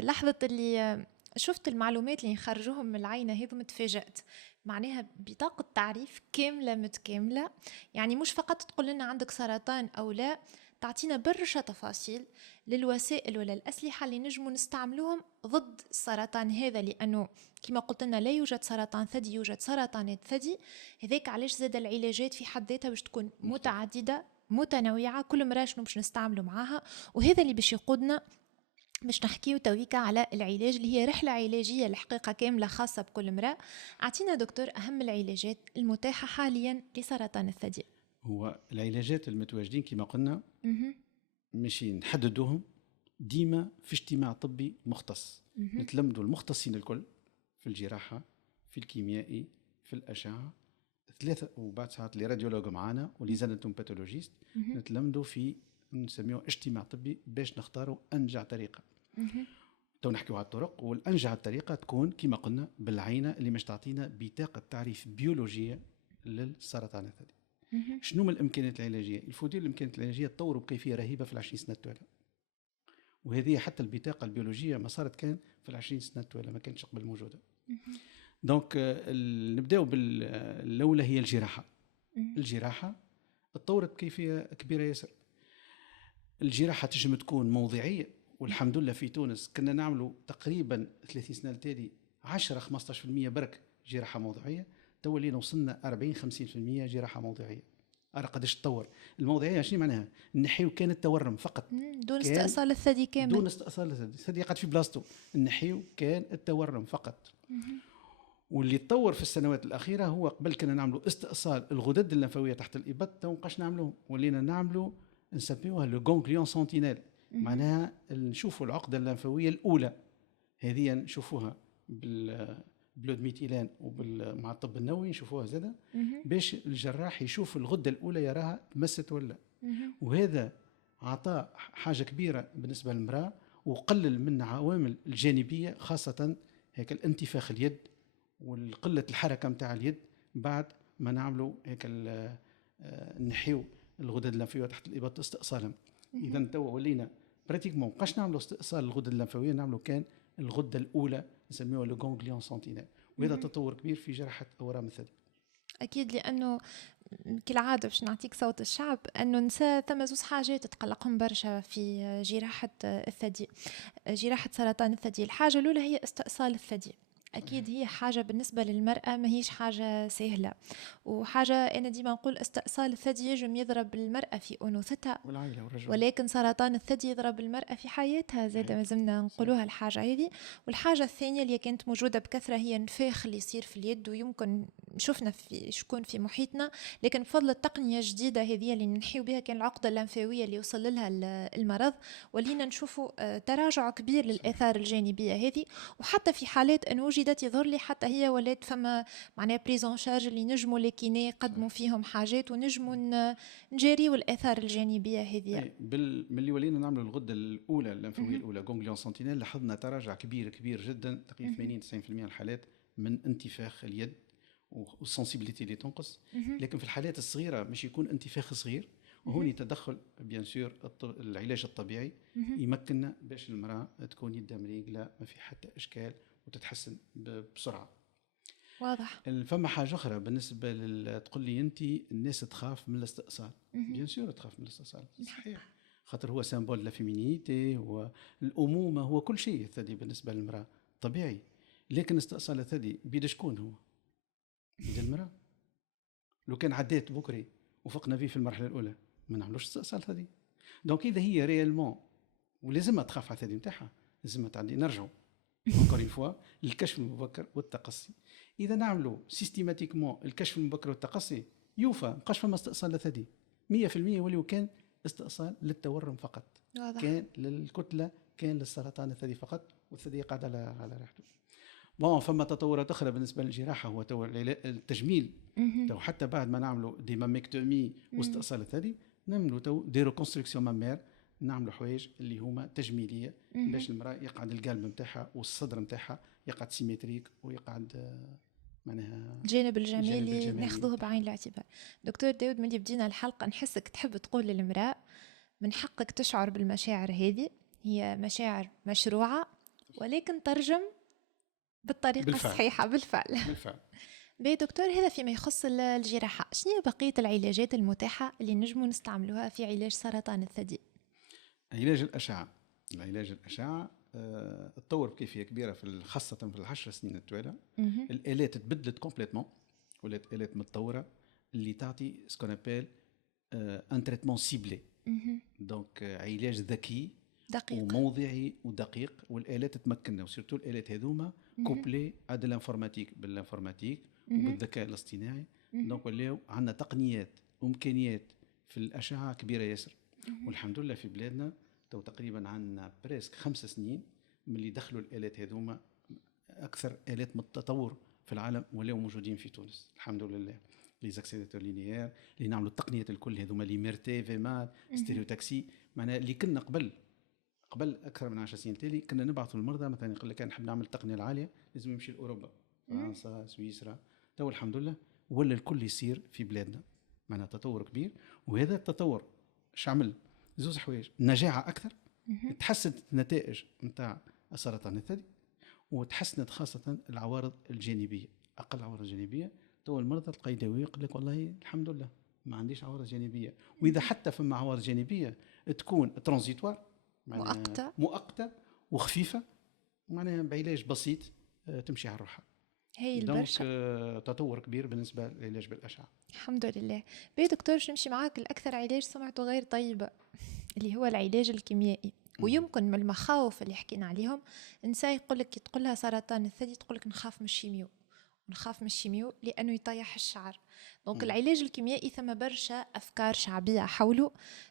لحظه اللي شفت المعلومات اللي نخرجوهم من العينة هذو متفاجأت. معناها بطاقة تعريف كاملة متكاملة، يعني مش فقط تقول لنا عندك سرطان أو لا، تعطينا برشا تفاصيل للوسائل ولا الأسلحة اللي نجموا نستعملوهم ضد السرطان هذا، لأنه كما قلت لنا لا يوجد سرطان ثدي، يوجد سرطانات ثدي. هذاك علاش زاد العلاجات في حد ذاتها باش تكون متعددة متنوعة، كل مرة شنو باش نستعملوا معاها. وهذا اللي باش يقودنا باش نحكيو تويكا على العلاج اللي هي رحلة علاجية الحقيقة كاملة خاصة بكل امرأة. أعطينا دكتور أهم العلاجات المتاحة حاليا لسرطان الثدي. هو العلاجات المتواجدين كما قلنا ماشي نحددوهم ديما في اجتماع طبي مختص، نتلمدوا المختصين الكل في الجراحة، في الكيميائي، في الأشعة، 3 وبعد ساعات لي راديولوج معانا ولي زاناتوم باتولوجيست، نتلمدوا في نسميه اجتماع طبي باش نختاروا أنجع طريقة. تو نحكيو على الطرق، والأنجع الطريقة تكون كما قلنا بالعينة اللي مش تعطينا بطاقة تعريف بيولوجية للسرطان الثدي. شنو من الإمكانيات العلاجية؟ الفوديل الإمكانيات العلاجية تطوروا بكيفية رهيبة في 20 سنة التوالى، وهذه حتى البطاقة البيولوجية ما صارت كان في 20 سنة التوالى، ما كانتش قبل موجودة. دونك نبداو بالأولى هي الجراحة. الجراحة تطورت بكيفية كبيرة ياسر. الجراحة تجم تكون موضعية، والحمد لله في تونس كنا نعملوا تقريبا 30 سنة التالي 10-15% برك جراحة موضعية، تو اللي وصلنا 40-50% جراحة موضعية. أرى قداش تطور. الموضوعيه شنو معناها؟ نحيو كان التورم فقط دون استئصال الثدي كامل. دون استئصال الثدي يقعد في بلاصتو. النحيو كان التورم فقط. واللي تطور في السنوات الأخيرة هو قبل كنا نعملوا استئصال الغدد اللمفاوية تحت الإبط، تو مابقاش نعملوه، ولينا نعملوا نسميوها لو غونغليون سنتينيل. معناها نشوفوا العقدة اللمفاوية الأولى، هذه نشوفوها بالبلود ميتيلان ومع الطب النووي نشوفوها زادة، باش الجراح يشوف الغدة الأولى يراها تمست ولا. وهذا عطى حاجة كبيرة بالنسبة للمرأة، وقلل من عوامل الجانبية، خاصة هيك الانتفاخ اليد والقلة الحركة متاع اليد بعد ما نعملوا هيك نحيو الغدد اللمفاوية تحت الإبط استئصالا. إذا تو ولينا براتيكمون مابقاش نعملوا استئصال الغدد اللمفاوية، نعملوا كان الغدة الأولى نسميوها لو غونغليون سنتينيل. وهذا تطور كبير في جراحة أورام الثدي. أكيد، لأنه كالعادة باش نعطيك صوت الشعب أنه نسى ثم زوز حاجات تقلقهم برشا في جراحة الثدي، جراحة سرطان الثدي. الحاجة الأولى هي استئصال الثدي. أكيد هي حاجة بالنسبة للمرأة ما هيش حاجة سهلة، وحاجة أنا ديما نقول استئصال الثدي يجم يضرب المرأة في أنوثتها، ولكن سرطان الثدي يضرب المرأة في حياتها زاد، ما زلنا نقولوها الحاجة هذه. والحاجة الثانية اللي كانت موجودة بكثرة هي النفاخ اللي يصير في اليد، ويمكن شفنا في شكون في محيطنا، لكن بفضل التقنية الجديدة هذه اللي نحيو بها كان العقدة اللمفاوية اللي وصل لها المرض، ولينا نشوفوا تراجع كبير للآثار الجانبية هذه. وحتى في حالات أن وجدت يظهر لي حتى هي ولات فما معناها بريزون شارج اللي نجموا لكيني يقدموا فيهم حاجات ونجموا نجاريوا الآثار الجانبية هذه. من اللي ولينا نعملوا الغدة الأولى اللمفاوية الأولى غونغليون سنتينيل، لاحظنا تراجع كبير جدا، تقريبا 80-90% من الحالات من انتفاخ اليد والسنسيبيليتي اللي تنقص. لكن في الحالات الصغيرة مش يكون انتفاخ صغير، وهوني تدخل بيان سور العلاج الطبيعي يمكننا باش المرأة تكون يدها مريقلة ما في حتى إشكال وتتحسن بسرعة. واضح. فما حاجة أخرى بالنسبة تقول لي أنت الناس تخاف من الاستئصال. بيان سور تخاف من الاستئصال، صحيح، خاطر هو سامبول لا فيمينيتي، هو الأمومة، هو كل شيء الثدي بالنسبة للمرأة طبيعي. لكن استئصال الثدي بيد شكون هو؟ بيد المرأة. لو كان عديت بكري وفقنا فيه في المرحلة الأولى ما نعملوش استئصال ثدي. دونك إذا هي ريالمون ولازم تخاف على الثدي نتاعها، لازم تعدي. نرجعوا encore une fois للكشف المبكر والتقصي. إذا نعملوا سيستيماتيكمون الكشف المبكر والتقصي يوفى، مابقاش فما استئصال ثدي 100%، ولو كان استئصال للتورم فقط. واضح. كان للكتلة، كان للسرطان الثدي فقط، والثدي قاعد على راحته. بون فما تطورات أخرى بالنسبة للجراحة، هو التجميل. تو حتى بعد ما نعملوا دي ماميكتومي واستئصال الثدي نعملوا تو دي ريكونستركسيون مامير، نعملوا حوايج اللي هما تجميليه باش المراه يقعد القلب نتاعها والصدر نتاعها يقعد سيمتريك ويقعد معناها الجانب الجمالي ناخذوه بعين الاعتبار. دكتور داود، ملي بدينا الحلقه نحسك تحب تقول للمراه من حقك تشعر بالمشاعر هذه، هي مشاعر مشروعه ولكن ترجم بالطريقه الصحيحه. بالفعل. باهي دكتور، هذا فيما يخص الجراحه. شنو هي بقيه العلاجات المتاحه اللي نجموا نستعملوها في علاج سرطان الثدي؟ علاج الأشعة تطور بكيفية كبيرة خاصة في ال10 سنين التوالى. الآلات تبدلت كومبليتمون، ولات آلات متطورة اللي تعطي سكون ابيل ان تريتمون سيبلي. دونك علاج ذكي دقيق وموضعي ودقيق، والآلات تمكننا، وسيرتو الآلات هذوما كوبلي اد الانفورماتيك بالانفورماتيك وبالذكاء الاصطناعي. دونك ولاو عندنا تقنيات وامكانيات في الأشعة كبيرة ياسر. والحمد لله في بلادنا تو تقريبا عندنا بريسك 5 سنين من اللي دخلوا الآلات هذوما، أكثر آلات متطور في العالم ولاو موجودين في تونس الحمد لله. لي زاكسيلاتور لينيير اللي نعملوا التقنيات الكل هذوما، لي ميرتي فيمال ستيريو تاكسي. معناها اللي كنا قبل أكثر من 10 سنين تالي كنا نبعثوا المرضى مثلا، يقول لك كان نحب نعمل التقنية العالية لازم يمشي لأوروبا، فرنسا، سويسرا. تو الحمد لله ولا الكل يصير في بلادنا، معناها تطور كبير. وهذا التطور شعمل زوز حوايج: نجاعة أكثر، تحسنت النتائج نتاع سرطان الثدي، وتحسنت خاصة العوارض الجانبية، أقل عوارض جانبية. تو المرضى تلقى يداوي يقول لك والله الحمد لله ما عنديش عوارض جانبية. وإذا حتى فما عوارض جانبية تكون ترانزيتوار، مؤقتة وخفيفة، معناها بعلاج بسيط تمشي على روحها. هاي دونك البرشا. تطور كبير بالنسبة للعلاج بالأشعة. الحمد لله. بي دكتور نمشي معاك الأكثر علاج سمعته غير طيبة اللي هو العلاج الكيميائي. ويمكن من المخاوف اللي حكينا عليهم إنسان يقولك تقولها سرطان الثدي تقولك نخاف من الشيميو، ونخاف من الشيميو لأنه يطيح الشعر. دونك العلاج الكيميائي ثم برشا أفكار شعبية حوله،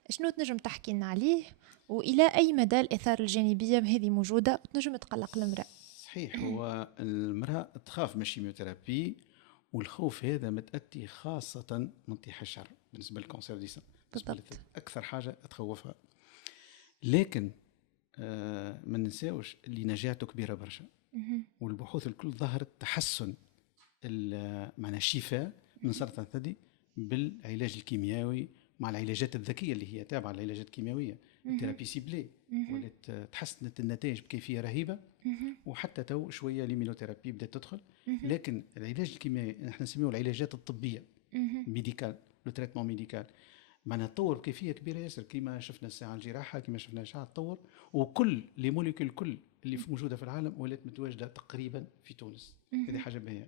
شنو تنجم تحكي لنا عليه وإلى أي مدى الآثار الجانبية هذه موجودة وتنجم تقلق المرأة؟ صحيح، هو المرأة تخاف من الشيميوثيرابي، والخوف هذا متأتي خاصة من طيح الشعر بالنسبة للكونسير دي سان، بالضبط. أكثر حاجة تخوفها. لكن ما ننساوش اللي نجاته كبيرة برشا، والبحوث الكل ظهرت تحسن معنى الشفاء من سرطان الثدي بالعلاج الكيميائي مع العلاجات الذكية اللي هي تابعة للعلاجات الكيميائية، الثيرابي سيبلي، ولات تحسنت النتائج بكيفية رهيبة. وحتى تو شوية ليمينوثيرابي بدأت تدخل. لكن العلاج الكيميائي نحن نسميه العلاجات الطبية، ميديكال، لو تريتمون ميديكال، معناها تطور بكيفية كبيرة ياسر. كما شفنا الساعة الجراحة، كما شفنا الأشعة تطور، وكل لي موليكول كل اللي موجودة في العالم ولات متواجدة تقريبا في تونس. هذه حاجة باهية.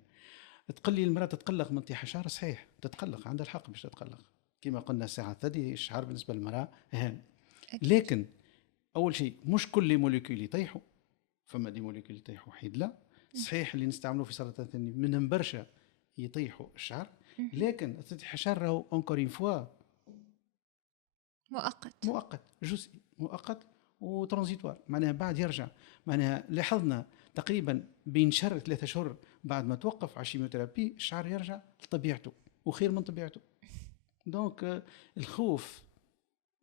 تقول لي المرأة تتقلق من طيح الشعر، صحيح تتقلق، عندها الحق باش تتقلق. كما قلنا الساعة الثدي الشعر بالنسبة للمرأة هام. لكن أول شيء مش كل لي موليكول يطيحوا، فما دي موليكول يطيحوا حيد لا. صحيح اللي نستعملوه في سرطان الثدي منهم برشا يطيحوا الشعر، لكن تطيح الشعر راهو اونكور اون فوا مؤقت جزئي، مؤقت وترانزيتوار، معناها بعد يرجع. معناها لاحظنا تقريبا بين شهر 3 شهور بعد ما توقف على الشيميوثيرابي الشعر يرجع لطبيعته وخير من طبيعته. دونك الخوف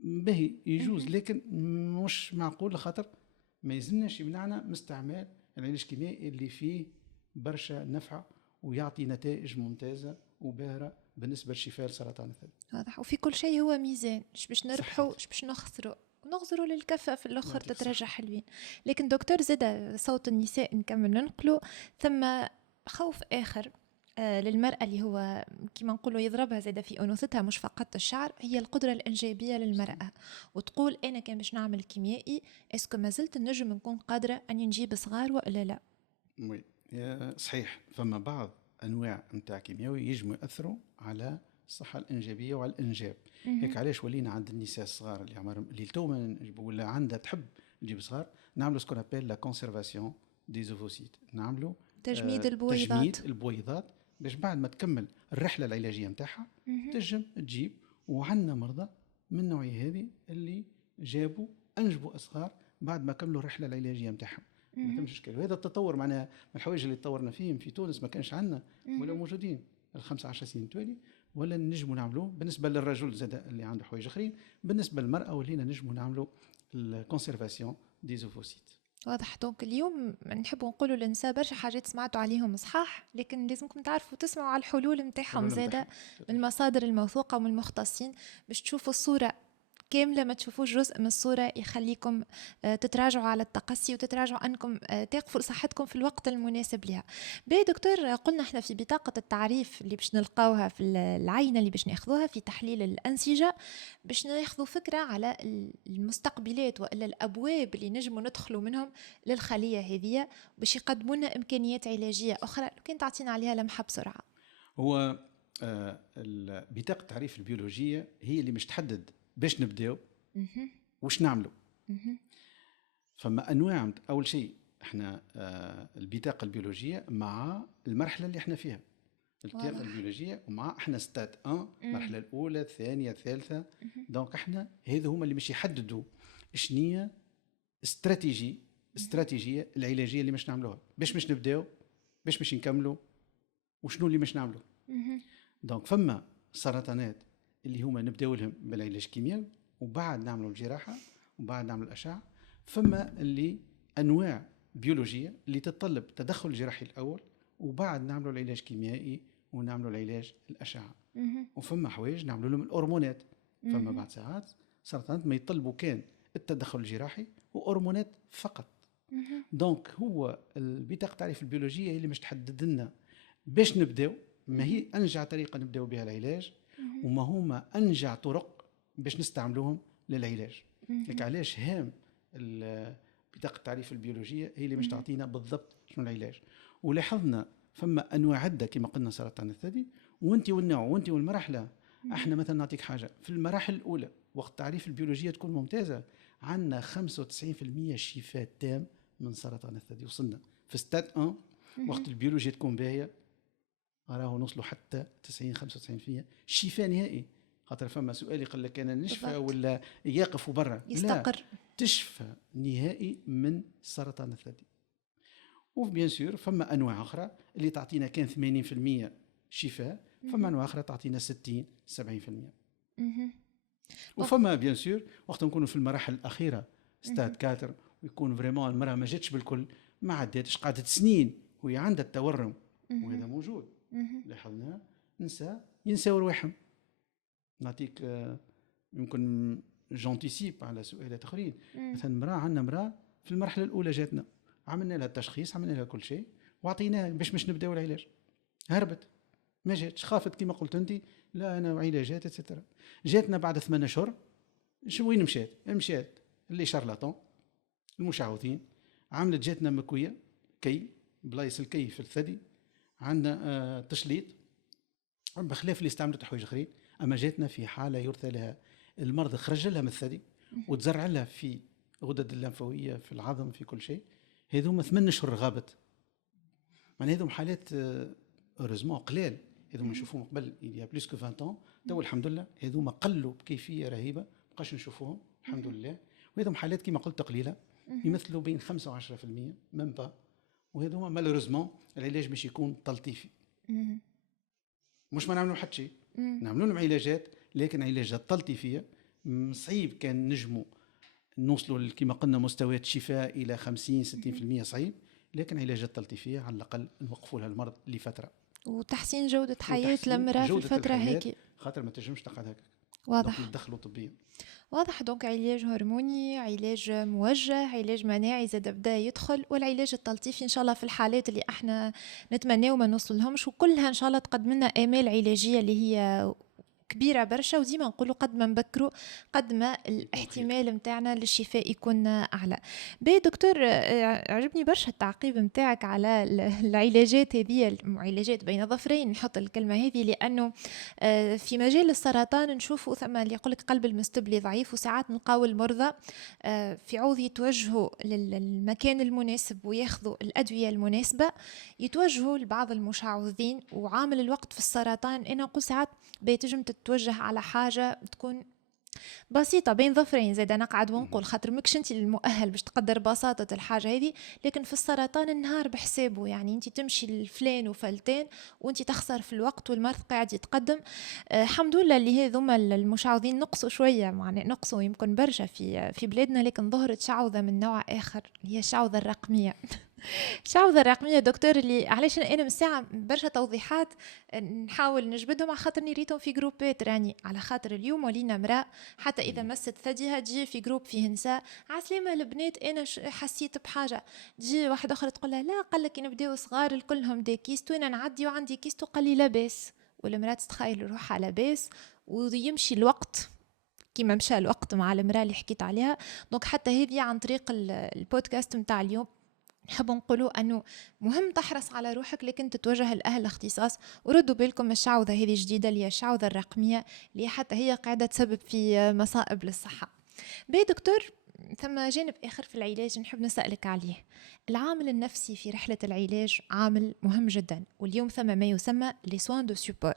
به يجوز، لكن مش معقول، لخاطر ما يزلناش يمنعنا من استعمال العلاج الكيميائي اللي فيه برشا نفع ويعطي نتائج ممتازة وباهرة بالنسبة لشفاء سرطان الثدي. واضح. وفي كل شيء هو ميزان، مش باش نربحوا مش باش نخسروا للكفة في الأخر تترجع حلوين. لكن دكتور زاد صوت النساء نكمل ننقله، ثم خوف آخر للمرأة اللي هو كما نقولوا يضربها زاد في أنوثتها، مش فقط الشعر، هي القدرة الإنجابية للمرأة. وتقول أنا كان باش نعمل كيميائي اسكو ما زلت النجم نكون قادرة أني نجيب صغار وإلا لا؟ وي صحيح، فما بعض أنواع نتاع كيميائي يجموا يأثروا على الصحة الإنجابية وعلى الإنجاب. هيك علاش ولينا عند النساء الصغار اللي عمرهم اللي تو ولا عندها تحب تجيب صغار، نعملوا سكون ابيل لا كونسيرفاسيون دي زوفوسيت، نعملوا تجميد البويضات باش بعد ما تكمل الرحلة العلاجية نتاعها تجم تجيب. وعندنا مرضى من النوعية هذه اللي أنجبوا أصغار بعد ما كملوا الرحلة العلاجية نتاعهم. ما كانش إشكال. وهذا التطور معناها من الحوايج اللي تطورنا فيهم في تونس، ما كانش عندنا ولا موجودين 15 سنين توالي، ولا نجموا نعملوه بالنسبة للرجل زاد اللي عنده حوايج آخرين. بالنسبة للمرأة ولينا نجموا نعملوا الكونسيرفاسيون دي زوفوسيت. واضح. دونك اليوم نحب نقولوا للنساء برشا حاجات سمعتوا عليهم صحاح، لكن لازمكم تعرفوا تسمعوا على الحلول نتاعهم زاده من المصادر الموثوقه ومن المختصين باش تشوفوا الصوره كاملة، ما تشوفوش جزء من الصورة يخليكم تتراجعوا على التقسي وتتراجعوا أنكم تقفوا صحتكم في الوقت المناسب لها. باهي دكتور، قلنا احنا في بطاقة التعريف اللي باش نلقاوها في العينة اللي باش ناخذوها في تحليل الأنسجة باش ناخذوا فكرة على المستقبلات وإلا الأبواب اللي نجموا ندخلوا منهم للخلية هذه باش يقدموا لنا إمكانيات علاجية أخرى. لو كان تعطينا عليها لمحة بسرعة. هو بطاقة التعريف البيولوجية هي اللي مش تحدد باش نبداو وش نعملوا. فما انواع. اول شيء احنا البطاقه البيولوجيه مع المرحله اللي احنا فيها، البطاقه البيولوجيه ومع احنا ستات 1، المرحله الاولى الثانيه الثالثه. دونك احنا هذو هما اللي مش يحددوا شنية استراتيجيه العلاجيه اللي مش نعملوها، باش مش نبداو، باش مش نكملوا، وشنو اللي مش نعملوا. دونك فما سرطانات اللي هما نبداو لهم بالعلاج الكيميائي وبعد نعملوا الجراحة وبعد نعمل الأشعة. فما اللي أنواع بيولوجية اللي تتطلب تدخل جراحي الأول وبعد نعملوا العلاج الكيميائي ونعملوا العلاج الأشعة. وفما حوايج نعملوا لهم الهرمونات. فما بعد ساعات سرطانات ما يطلبوا كان التدخل الجراحي وهرمونات فقط. دونك هو البطاقة التعريف البيولوجية اللي مش تحدد لنا باش نبداو، ما هي أنجع طريقة نبداو بها العلاج وما هما أنجع طرق باش نستعملوهم للعلاج. لك علاش هام بطاقة التعريف البيولوجية هي اللي مش تعطينا بالضبط شنو العلاج. ولاحظنا فما انواع عده كما قلنا سرطان الثدي، وانت والنوع وانت والمرحله. احنا مثلا نعطيك حاجه في المراحل الاولى وقت تعريف البيولوجيه تكون ممتازه، عندنا 95% شفاء تام من سرطان الثدي. وصلنا في ستاد 1 وقت البيولوجيا تكون باهيه، راه نوصلوا حتى 90-95% شفاء نهائي. خاطر فما سؤال يقول لك انا نشفى ولا يقف برا، يستقر. لا، تشفى نهائي من سرطان الثدي. وبيان سور فما انواع اخرى اللي تعطينا كان 80% شفاء، فما انواع اخرى تعطينا 60-70%. وفما بيان سور وقت نكونوا في المراحل الاخيره ستاد 4 ويكون فريمون المراه ما جاتش بالكل، ما عداتش، قعدت سنين وهي عندها التورم، وهذا موجود لاحظناه، ينساو رواحهم. نعطيك يمكن جونتيسيب على سؤالات اخرين. مثلا عندنا مراه في المرحله الاولى جاتنا، عملنا لها التشخيص، عملنا لها كل شيء وعطيناها باش مش نبداو العلاج، هربت ما جاتش، خافت كما قلت انت، لا انا علاجات اتسترا. جاتنا بعد 8 اشهر، وين مشات اللي شارلاتون المشعوذين، عملت جاتنا مكويه كي بلايص الكي في الثدي، عندنا تشليط بخلاف اللي استعملت حوايج اخرين. اما جاتنا في حاله يرثى لها، المرض خرج لها من الثدي وتزرع لها في غدد اللمفاويه في العظم في كل شيء. هذوما 8 اشهر غابت، يعني هذوما حالات هوريزمون قلال، هذوما نشوفوهم قبل يا بليس كو 20 ans، تو الحمد لله هذوما قلوا بكيفيه رهيبه، مابقاش نشوفوهم الحمد لله. وهذوما حالات كما قلت قليله، يمثلوا بين 5 و 10% ميم با. وهذوما مالوريزمون العلاج باش يكون تلطيفي، مش ما نعملوا حتى شيء، نعملوا لهم علاجات لكن علاجات تلطيفيه. صعيب كان نجموا نوصلوا كما قلنا مستويات شفاء الى 50-60% صعيب، لكن علاجات تلطيفيه على الاقل نوقفوا لها المرض لفتره، وتحسين جوده حياه المراه في الفتره هيك، خاطر ما تنجمش تقعد هكا. واضح يدخلوا طبيا. واضح. دونك علاج هرموني، علاج موجه، علاج مناعي زاد بدا يدخل، والعلاج التلطيفي ان شاء الله في الحالات اللي احنا نتمناو ما نوصل لهمش، وكلها ان شاء الله تقدم لنا امال علاجيه اللي هي كبيرة برشا. وديما نقولوا قد ما نبكروا قد ما الاحتمال متاعنا للشفاء يكون أعلى. دكتور، عجبني برشا التعقيب متاعك على العلاجات هذه، العلاجات بين ظفرين، نحط الكلمة هذه لأنه في مجال السرطان نشوفوا ثم اللي يقولك قلب المستبلي ضعيف، وساعات نلقاو المرضى في عوض يتوجهوا للمكان المناسب وياخذوا الأدوية المناسبة يتوجهوا لبعض المشعوذين. وعامل الوقت في السرطان أنا نقول ساعات بيتجم تتوجه على حاجة تكون بسيطة بين ظفرين، زي نقعد ونقول خاطر مكش انت المؤهل باش تقدر بساطة الحاجة هذه، لكن في السرطان النهار بحسابه، يعني انت تمشي لفلان وفلتان وانت تخسر في الوقت والمرض قاعد يتقدم. الحمد لله اللي هذوما المشعوذين نقصوا شوية، يعني نقصوا يمكن برشا في بلادنا، لكن ظهرت شعوذة من نوع آخر اللي هي الشعوذة الرقمية. الشعوذة الرقمية دكتور، اللي علاش أنا من الساعة برشا توضيحات نحاول نجبدهم على خاطر نريتهم في جروبات، راني على خاطر اليوم ولينا مرأة حتى إذا مست ثديها تجي في جروب فيه نساء عسلامة البنات أنا حسيت بحاجة، تجي واحدة أخرى تقول لها لا، قال لك نبداو صغار الكلهم دي كيست، وأنا نعدي وعندي كيست وقال لي لاباس، والمرأة تتخيل روحها لاباس ويمشي الوقت كيما مشى الوقت مع المرأة اللي حكيت عليها. دونك حتى هذه عن طريق البودكاست متاع اليوم نحب نقولوا أنه مهم تحرص على روحك، لكن تتوجه لأهل الاختصاص. وردوا بالكم الشعوذة هذه الجديدة اللي هي الشعوذة الرقمية اللي حتى هي قاعدة تسبب في مصائب للصحة. دكتور، ثم جانب آخر في العلاج نحب نسألك عليه. العامل النفسي في رحلة العلاج عامل مهم جدا، واليوم ثم ما يسمى لي سوان دو سوبور.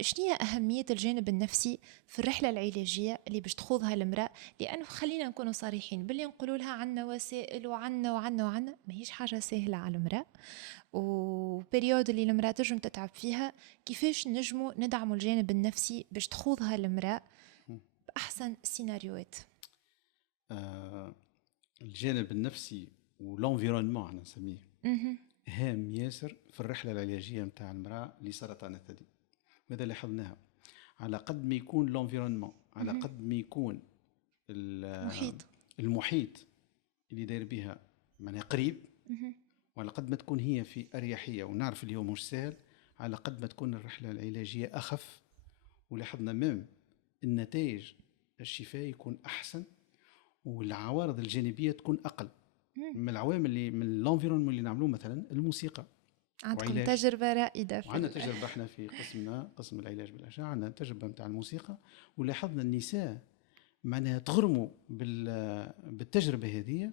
شنو هي أهمية الجانب النفسي في الرحلة العلاجية اللي باش تخوضها المرأة؟ لأنه خلينا نكونوا صريحين، باللي نقولوا لها عنا وسائل وعنا ما هيش حاجة سهلة على المرأة، وبريود اللي المرأة تنجم تتعب فيها. كيفاش نجموا ندعموا الجانب النفسي باش تخوضها المرأة بأحسن السيناريوهات؟ الجانب النفسي والانفيرونمون احنا نسميه هام ياسر في الرحله العلاجيه نتاع المراه لسرطان الثدي. ماذا لاحظناها؟ على قد ما يكون الانفيرونمون، على قد ما يكون المحيط اللي داير بها معناها قريب، وعلى قد ما تكون هي في اريحيه، ونعرف اليوم مش سهل، على قد ما تكون الرحله العلاجيه اخف. ولاحظنا مم النتائج الشفاء يكون احسن، والعوارض الجانبيه تكون اقل. من العوامل اللي من الانفيرونمون اللي نعملوه مثلا الموسيقى، عندكم وعلاج. تجربة رائدة وعندنا تجربة احنا في قسمنا، قسم العلاج بالأشعة، عندنا تجربة متاع الموسيقى، ولاحظنا النساء معناها تغرموا بالتجربة هذه،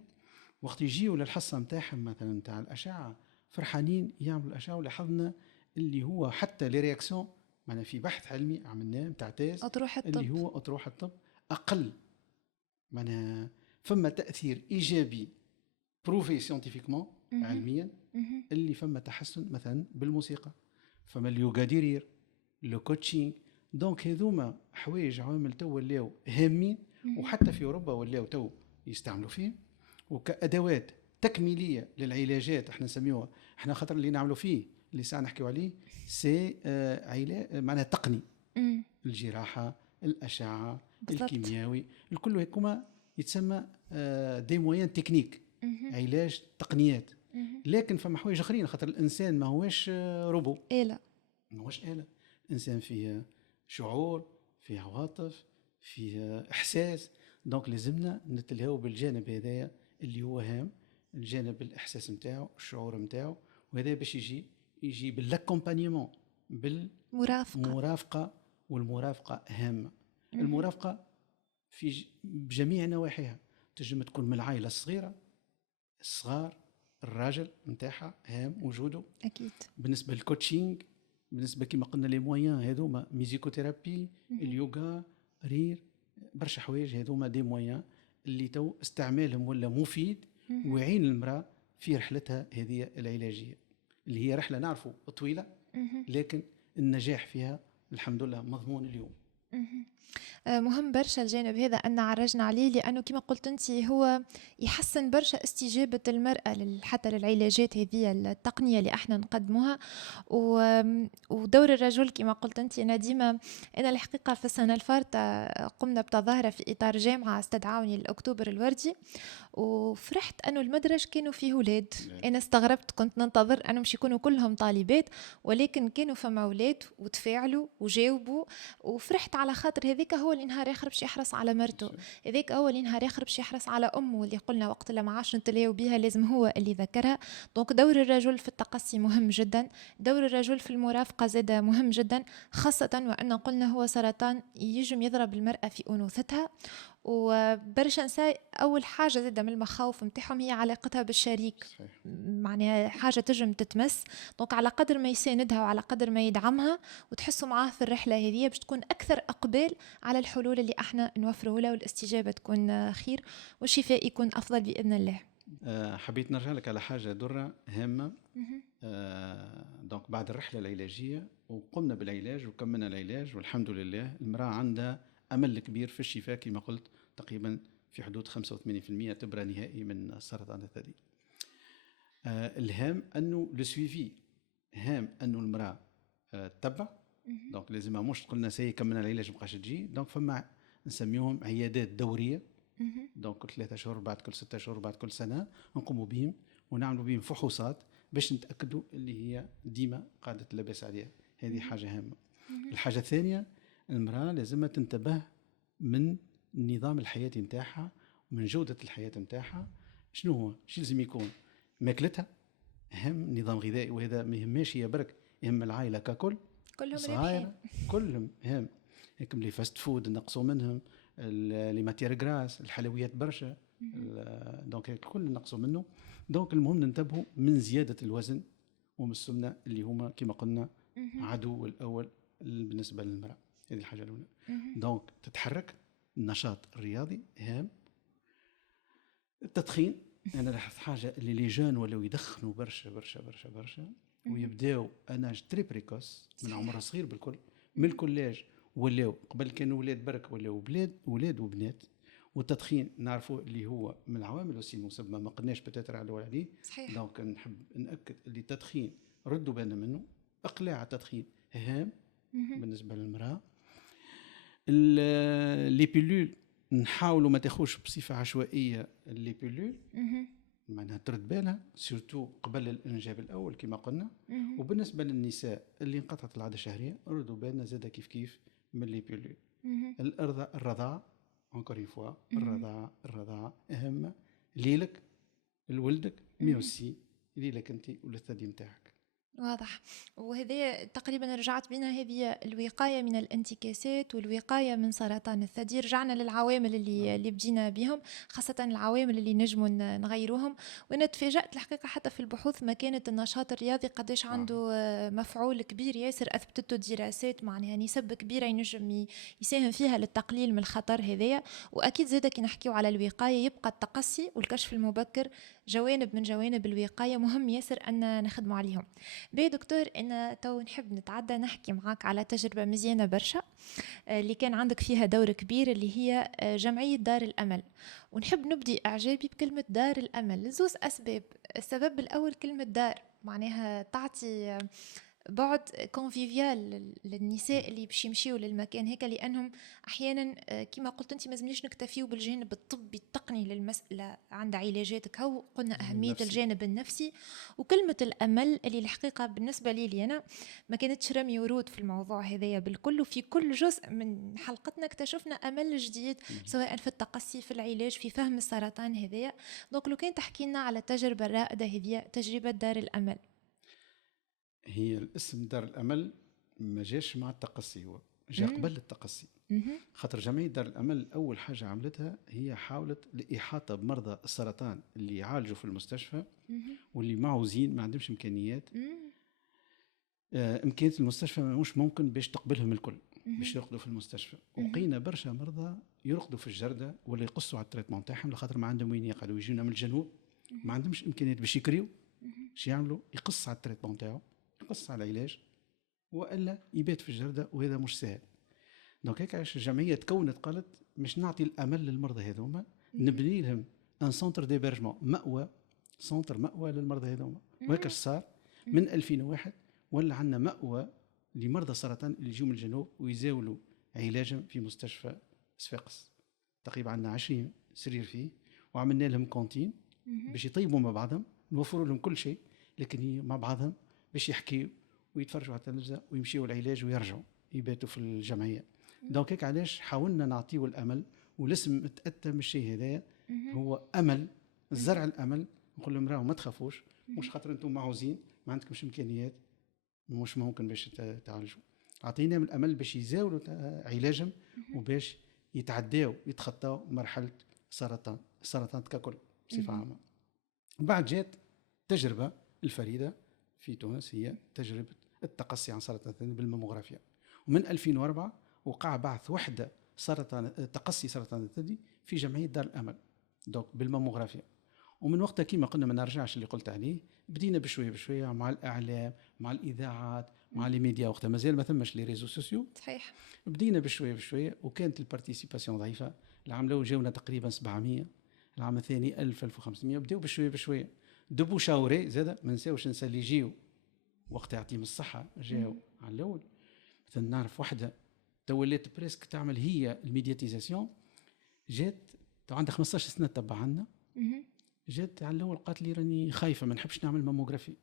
وقت يجيوا للحصة متاعهم مثلا متاع الأشعة فرحانين يعملوا الأشعة. ولاحظنا اللي هو حتى لي رياكسيون، معناها في بحث علمي عملناه متاع تيز، أطروحة الطب، اللي هو أطروحة الطب أقل، معناها فما تأثير إيجابي بروفي سيانتيفيكمون علميا، اللي فما تحسن مثلا بالموسيقى، فما اليوغا ديرير، لو كوتشينغ. دونك هذوما حوايج عوامل تو ولاو هامين، وحتى في اوروبا ولاو تو يستعملوا فيه وكادوات تكميليه للعلاجات. احنا نسميوها احنا خاطر اللي نعملوا فيه اللي ساعه نحكيو عليه سي علاج معناها تقني، الجراحه، الاشعه، بالضبط. الكيميائي، الكل هكما يتسمى دي موين تكنيك، علاج تقنيات. لكن فما حوايج اخرين، خاطر الانسان ما هوش روبو، آلة، ما هوش آلة. الانسان فيه شعور، فيه عواطف، فيه احساس. دونك لازمنا نتلهاو بالجانب هذايا اللي هو هام، الجانب الاحساس نتاعو، الشعور نتاعو. وهذا باش يجي بالاكومبانيمون، بالمرافقه. والمرافقه هامه. المرافقه بجميع نواحيها، تنجم تكون من العائله الصغيره، الصغار، الراجل نتاعها هام وجوده. أكيد. بالنسبه للكوتشينغ، بالنسبه كما قلنا لي مويان هذوما، ميزيكوثيرابي، اليوغا، رير، برشا حوايج هذوما دي مويان اللي تو استعمالهم ولا مفيد، ويعين المراه في رحلتها هذه العلاجيه، اللي هي رحله نعرفوا طويله، لكن النجاح فيها الحمد لله مضمون اليوم. مهم برشا الجانب هذا أن عرجنا عليه، لأنه كما قلت أنت هو يحسن برشا استجابة المرأة حتى للعلاجات هذه التقنية اللي احنا نقدموها. ودور الرجل كما قلت أنت نديمة. أنا الحقيقة في السنة الفارطة قمنا بتظاهرة في إطار جامعة استدعوني الأكتوبر الوردي، وفرحت أنه المدرج كانوا فيه أولاد. أنا استغربت، كنت ننتظر أنهم يكونوا كلهم طالبات، ولكن كانوا فما أولاد وتفاعلوا وجاوبوا. وفرحت على خاطر هذيك هو اللي نهار آخر باش يحرص على مرته، هذيك هو اللي نهار آخر باش يحرص على أمه، اللي قلنا وقت لما عاش نتلاو بها لازم هو اللي ذكرها. دونك دور الرجل في التقصي مهم جدا، دور الرجل في المرافقة زادة مهم جدا، خاصة وأن قلنا هو سرطان يجم يضرب المرأة في أنوثتها. وبرشا نساء أول حاجة زادة من المخاوف متاعهم هي علاقتها بالشريك، معناها حاجة تجم تتمس. دونك على قدر ما يساندها وعلى قدر ما يدعمها وتحسوا معاه في الرحلة هذه، باش تكون أكثر إقبال على الحلول اللي احنا نوفره له، والاستجابة تكون خير والشفاء يكون أفضل بإذن الله. حبيت نرجع لك على حاجة درة هامة. دونك بعد الرحلة العلاجية وقمنا بالعلاج وكملنا العلاج والحمد لله، المرأة عندها أمل كبير في الشفاء كما قلت، تقريبا في حدود 85% تبرى نهائي من السرطان الثدي. الهام أنه لسويفي، هام أنه المرأة تتبع. دونك لازم مش قلنا سي كملنا العلاج مبقاش تجي، دونك فما نسميهم عيادات دورية. دونك 3 شهور بعد كل 6 شهور بعد كل سنة نقوموا بهم ونعملوا بهم فحوصات باش نتأكدوا اللي هي ديما قاعدة لاباس عليها. هذه حاجة هامة. الحاجة الثانية، المرأة لازم تنتبه من النظام الحياتي متاعها ومن جودة الحياة متاعها. شنو هو؟ شو لازم يكون؟ ماكلتها أهم، نظام غذائي، وهذا ما يهمش هي برك، يهم العائلة ككل، كلهم صغيرة كلهم هم. هيكم لي فاست فود نقصوا منهم، لي ماتير غراس، الحلويات برشا، دونك الكل نقصوا منه. دونك المهم ننتبهوا من زيادة الوزن ومن السمنة اللي هما كما قلنا عدو الأول بالنسبة للمرأة. هذه الحاجة الأولى. دونك تتحرك، النشاط الرياضي هام. التدخين، أنا لاحظت حاجة اللي لي جان ولاو يدخنوا برشا برشا برشا برشا، ويبداو أنا تري بريكوس من عمر صغير بالكل، من الكوليج ولاو، قبل كانوا ولاد برك ولاو ولاد وبنات. والتدخين نعرفوا اللي هو من العوامل وسيله المسببه، ما قلناش بتاتر عليه. دونك نحب نأكد اللي التدخين ردوا بالنا منه، اقلاع التدخين هام بالنسبه للمراه. لي بيلول نحاولوا ما تاخوش بصفه عشوائيه، لي بيلول معناها ترد بالها سورتو قبل الانجاب الاول كما قلنا. وبالنسبه للنساء اللي انقطعت العاده الشهريه ردوا بالنا زاد كيف من لي بيلول. الرضاعه encore une fois، الرضاعه اهم ليلك لولدك، مي اوسي ليلك انت وللثدي نتاعك. واضح. وهذا تقريبا رجعت بنا هذه الوقاية من الانتكاسات والوقاية من سرطان الثدي. رجعنا للعوامل اللي بدينا بهم، خاصة العوامل اللي نجموا نغيروهم. وانا تفاجأت الحقيقة حتى في البحوث ما كانت النشاط الرياضي قداش عنده مفعول كبير ياسر، اثبتته دراسات معناها نسب كبيرة ينجم يساهم فيها للتقليل من الخطر هذايا. واكيد زاده كي نحكيو على الوقاية يبقى التقصي والكشف المبكر جوانب من جوانب الوقاية مهم ياسر ان نخدموا عليهم. بي دكتور، أنا تو نحب نتعدى نحكي معاك على تجربة مزيانة برشا اللي كان عندك فيها دور كبير، اللي هي جمعية دار الأمل. ونحب نبدي إعجابي بكلمة دار الأمل لزوز أسباب. السبب الأول كلمة دار معناها تعطي بعد كونفيفيال للنساء اللي باش يمشيوا للمكان هيك، لانهم احيانا كما قلت انت ما لازمناش نكتفيوا بالجانب الطبي التقني للمساله، عند علاجاتك هو قلنا اهميه النفسي. الجانب النفسي. وكلمه الامل اللي الحقيقه بالنسبه لي انا ما كانتش رمي ورود في الموضوع هذايا بالكل، وفي كل جزء من حلقتنا اكتشفنا امل جديد سواء في التقصي في العلاج في فهم السرطان هذايا. دونك لو كان تحكي لنا على التجربه الرائده هذه تجربه دار الامل. هي الاسم دار الأمل ما جاش مع التقصي، هو جاء قبل التقصي. خاطر جمعية دار الأمل أول حاجة عملتها هي حاولت الإحاطة بمرضى السرطان اللي يعالجوا في المستشفى واللي معوزين ما عندهمش إمكانيات. إمكانية المستشفى مش ممكن باش تقبلهم الكل باش يرقدوا في المستشفى. وقينا برشا مرضى يرقدوا في الجردة ولا يقصوا على التريتمون تاعهم لخاطر ما عندهم وين يقعدوا، يجينا من الجنوب ما عندهمش إمكانيات باش يكريو. شو يعملوا؟ يقص على التريتمون تاعه، يقص على العلاج، والا يبات في الجردة، وهذا مش سهل. دونك هيك علاش الجمعيه تكونت قالت مش نعطي الامل للمرضى هذوما، نبني لهم ان سونتر ديبرجمون، مأوى، سونتر مأوى للمرضى هذوما. وهيك صار من 2001 ولا عندنا مأوى لمرضى السرطان اللي يجوا من الجنوب ويزاولوا علاجهم في مستشفى صفاقس. تقريبا عندنا 20 سرير فيه، وعملنا لهم كونتين باش يطيبوا مع بعضهم، نوفروا لهم كل شيء، لكن مع بعضهم باش يحكيوا ويتفرجوا على التلفزة ويمشيوا العلاج ويرجعوا يباتوا في الجمعية. دونك هيك علاش حاولنا نعطيه الأمل، والاسم تأتى من الشيء هذايا، هو أمل، زرع الأمل. نقول لهم راهو ما تخافوش، مش خاطر انتم معوزين ما عندكمش إمكانيات مش ممكن باش تعالجوا. أعطيناهم الأمل باش يزاولوا علاجهم وباش يتعداوا يتخطاوا مرحلة السرطان ككل بصفة عامة. بعد جات تجربة الفريدة في تونس، هي تجربة التقصي عن سرطان الثدي بالماموغرافيا. ومن 2004 وقع بعث وحدة تقصي سرطان الثدي في جمعية دار الأمل دوك بالماموغرافيا. ومن وقتها كما قلنا ما نرجعش اللي قلت عليه، بدينا بشوية بشوية مع الإعلام مع الإذاعات مع لي ميديا، وقتها مازال ما ثمش لي ريزو سوسيو. صحيح. بدينا بشوية بشوية، وكانت البارتيسيباسيون ضعيفة. العام الأول جاونا تقريبا 700، العام الثاني 1500. بديو بشوية بشوية. دبو شاوري زاد ما نساوش نسى اللي يجيو وقت يعطيهم الصحة جاو على الأول. مثلا نعرف وحدة توليت بريسك تعمل هي الميدياتيزاسيون، جات عندها 15 سنة تبع عنا، جات على الأول قالت لي راني خايفة ما نحبش نعمل ماموغرافي.